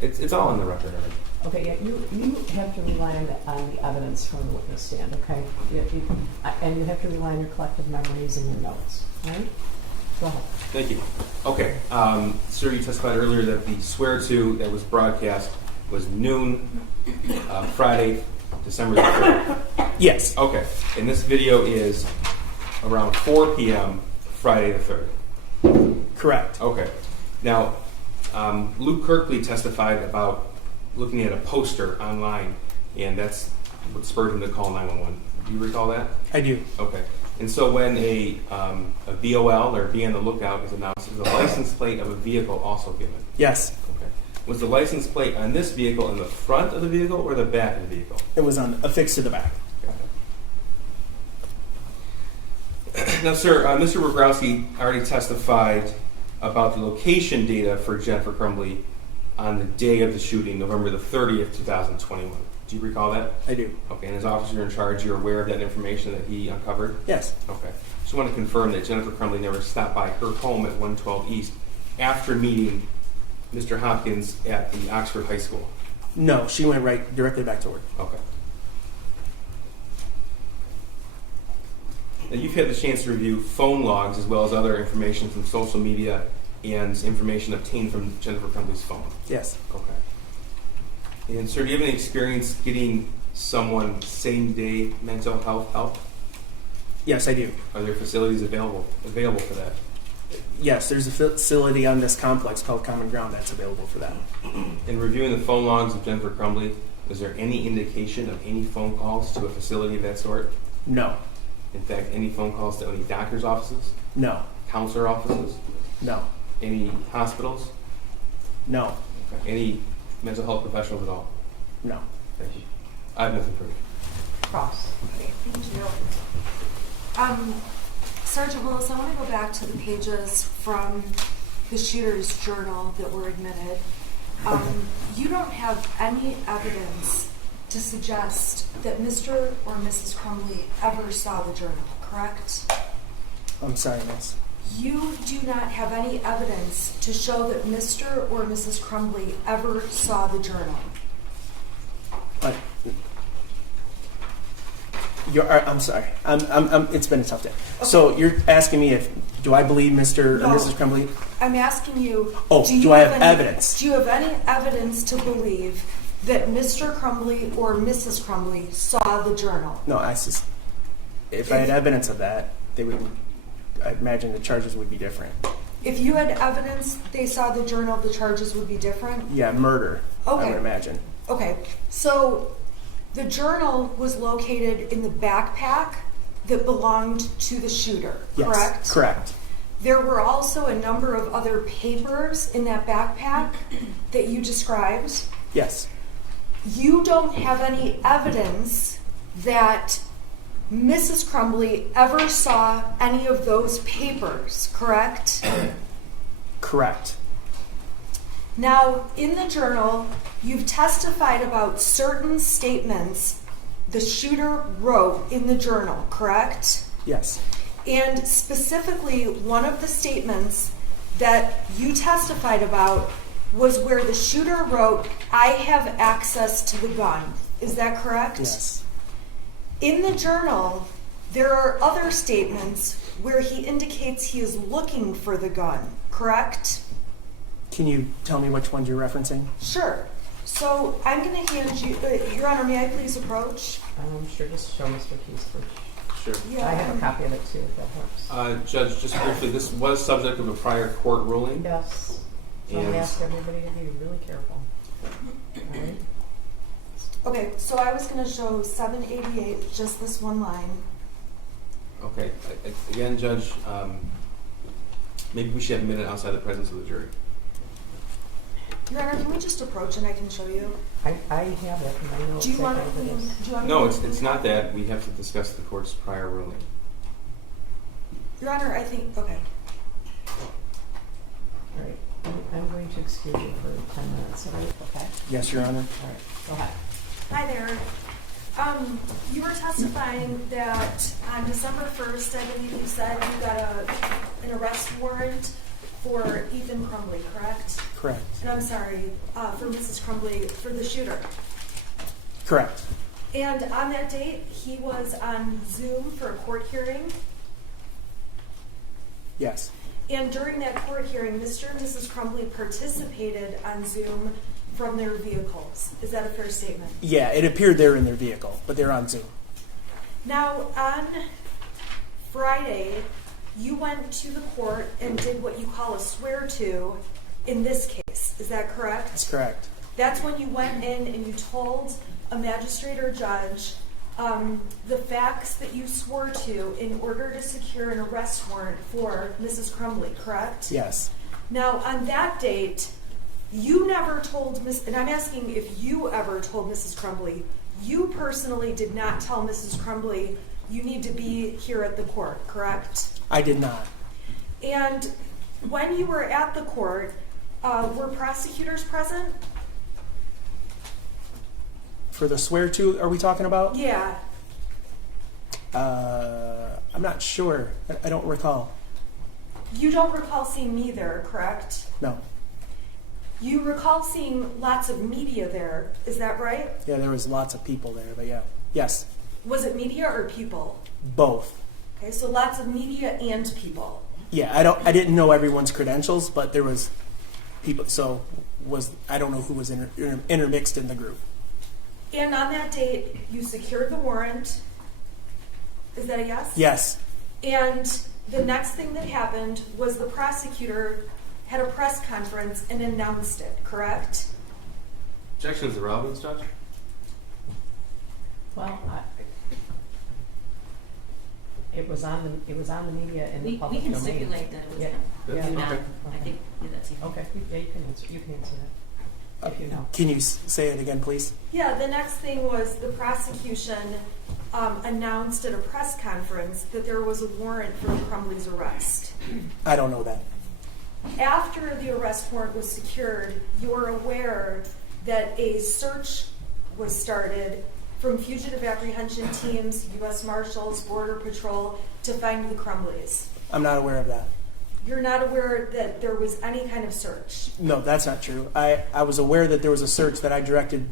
It's all on the record already. Okay, yeah, you have to rely on the evidence from the witness stand, okay? And you have to rely on your collective memories and your notes, right? Go ahead. Thank you. Okay, sir, you testified earlier that the swear to that was broadcast was noon, Friday, December the 3rd. Yes. Okay, and this video is around 4 p.m. Friday the 3rd. Correct. Okay. Now, Luke Kirkley testified about looking at a poster online, and that's what spurred him to call 911. Do you recall that? I do. Okay. And so when a BOL or be on the lookout is announced, is a license plate of a vehicle also given? Yes. Okay. Was the license plate on this vehicle in the front of the vehicle or the back of the vehicle? It was affixed to the back. Got it. Now, sir, Mr. Rogrowski already testified about the location data for Jennifer Crumbley on the day of the shooting, November the 30th, 2021. Do you recall that? I do. Okay, and as officer in charge, you're aware of that information that he uncovered? Yes. Okay. Just want to confirm that Jennifer Crumbley never stopped by her home at 112 East after meeting Mr. Hopkins at the Oxford High School? No, she went right directly back to work. Okay. Now, you've had the chance to review phone logs as well as other information from social media and information obtained from Jennifer Crumbley's phone. Yes. Okay. And sir, do you have any experience getting someone same-day mental health help? Yes, I do. Are there facilities available for that? Yes, there's a facility on this complex called Common Ground that's available for that. In reviewing the phone logs of Jennifer Crumbley, was there any indication of any phone calls to a facility of that sort? No. In fact, any phone calls to any doctor's offices? No. Counselor offices? No. Any hospitals? No. Okay. Any mental health professionals at all? No. Thank you. I have nothing further. Cross. Okay, thank you. Sergeant Willis, I want to go back to the pages from the shooter's journal that were admitted. You don't have any evidence to suggest that Mr. or Mrs. Crumbley ever saw the journal, correct? I'm sorry, miss. You do not have any evidence to show that Mr. or Mrs. Crumbley ever saw the journal. But I'm sorry. It's been a tough day. Okay. So you're asking me do I believe Mr. No. or Mrs. Crumbley? I'm asking you. Oh, do I have evidence? Do you have any evidence to believe that Mr. Crumbley or Mrs. Crumbley saw the journal? No, if I had evidence of that, I imagine the charges would be different. If you had evidence they saw the journal, the charges would be different? Yeah, murder, Okay. I would imagine. Okay, so the journal was located in the backpack that belonged to the shooter, Yes, correct? correct. There were also a number of other papers in that backpack that you described. Yes. You don't have any evidence that Mrs. Crumbley ever saw any of those papers, correct? Correct. Now, in the journal, you've testified about certain statements the shooter wrote in the journal, correct? Yes. And specifically, one of the statements that you testified about was where the shooter wrote, "I have access to the gun." Is that correct? Yes. In the journal, there are other statements where he indicates he is looking for the gun, correct? Can you tell me which ones you're referencing? Sure. So I'm going to hand you, Your Honor, may I please approach? Sure, just show Mr. Keith. Sure. I have a copy of it too, if that helps. Judge, just briefly, this was subject of a prior court ruling. Yes. So I ask everybody to be really careful. All right. Okay, so I was going to show 788, just this one line. Okay. Again, Judge, maybe we should have a minute outside the presence of the jury. Your Honor, can we just approach and I can show you? I have it, and I know Do you want exactly what it is. to? Do you want No, me to- it's not that. We have to discuss the court's prior ruling. Your Honor, I think, okay. All right. I'm going to excuse you for 10 minutes, all right? Okay? Yes, Your Honor. All right. Go ahead. Hi there. You were testifying that on December 1st, I believe you said you got an arrest warrant for Ethan Crumbley, correct? Correct. And I'm sorry, for Mrs. Crumbley, for the shooter. Correct. And on that date, he was on Zoom for a court hearing. Yes. And during that court hearing, Mr. and Mrs. Crumbley participated on Zoom from their vehicles. Is that a fair statement? Yeah, it appeared they're in their vehicle, but they're on Zoom. Now, on Friday, you went to the court and did what you call a swear-to in this case. Is that correct? That's correct. That's when you went in and you told a magistrate or judge the facts that you swore to in order to secure an arrest warrant for Mrs. Crumbley, correct? Yes. Now, on that date, you never told and I'm asking if you ever told Mrs. Crumbley, you personally did not tell Mrs. Crumbley you need to be here at the court, correct? I did not. And when you were at the court, Were prosecutors present? For the swear to, are we talking about? Yeah. I'm not sure. I don't recall. You don't recall seeing me there, correct? No. You recall seeing lots of media there, is that right? Yeah, there was lots of people there, but yeah. Yes, Was it media or people? both. Okay, so lots of media and people. Yeah, I didn't know everyone's credentials, but there was people. So I don't know who was intermixed in the group. And on that date, you secured the warrant. Is that a yes? Yes, And the next thing that happened was the prosecutor had a press conference and announced it, correct? Objection is irrelevant, Judge? Well, it was on the media in the We public can domain. stipulate that it was Yeah. him. Yeah. Do not. Okay. I think that's easy. Okay, yeah, you can answer that, if you know. Can you say it again, please? Yeah, the next thing was the prosecution announced at a press conference that there was a warrant for Crumbley's arrest. I don't know that. After the arrest warrant was secured, you were aware that a search was started from fugitive apprehension teams, U.S. Marshals, Border Patrol, to find the Crumbleys. I'm not aware of that. You're not aware that there was any kind of search? No, that's not true. I was aware that there was a search that I directed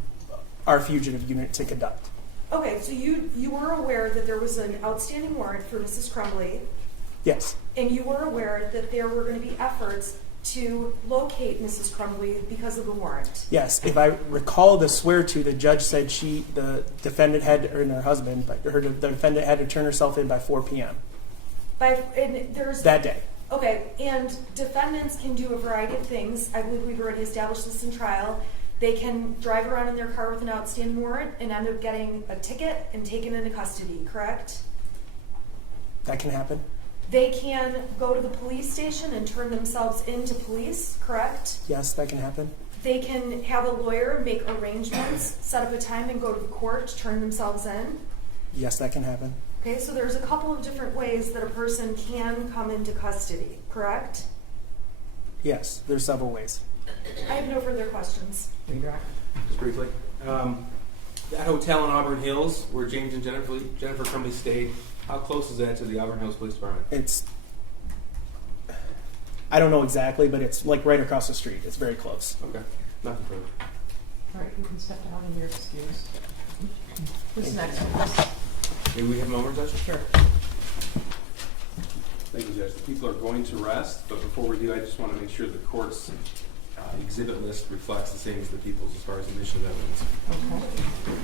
our fugitive unit to conduct. Okay, so you were aware that there was an outstanding warrant for Mrs. Crumbley, Yes, and you were aware that there were going to be efforts to locate Mrs. Crumbley because of the warrant. yes. If I recall the swear to, the judge said the defendant and her husband, but the defendant had to turn herself in by 4 p.m. And there's that day. Okay, and defendants can do a variety of things. I believe we've already established this in trial. They can drive around in their car with an outstanding warrant and end up getting a ticket and taken into custody, correct? That can happen. They can go to the police station and turn themselves into police, correct? Yes, that can happen. They can have a lawyer make arrangements, set up a time and go to the court to turn themselves in. Yes, that can happen. Okay, so there's a couple of different ways that a person can come into custody, correct? Yes, there's several ways. I have no further questions. Redirect. Just briefly. That hotel in Auburn Hills where James and Jennifer Crumbley stayed, how close is that to the Auburn Hills Police Department? I don't know exactly, but it's like right across the street. It's very close. Okay, nothing further. All right, you can step down and you're excused. Who's next? Chris? May we have a moment, Judge? Sure. Thank you, Judge. The people are going to rest, but before we do, I just want to make sure the court's exhibit list reflects the same as the people's as far as the mission of evidence. Okay.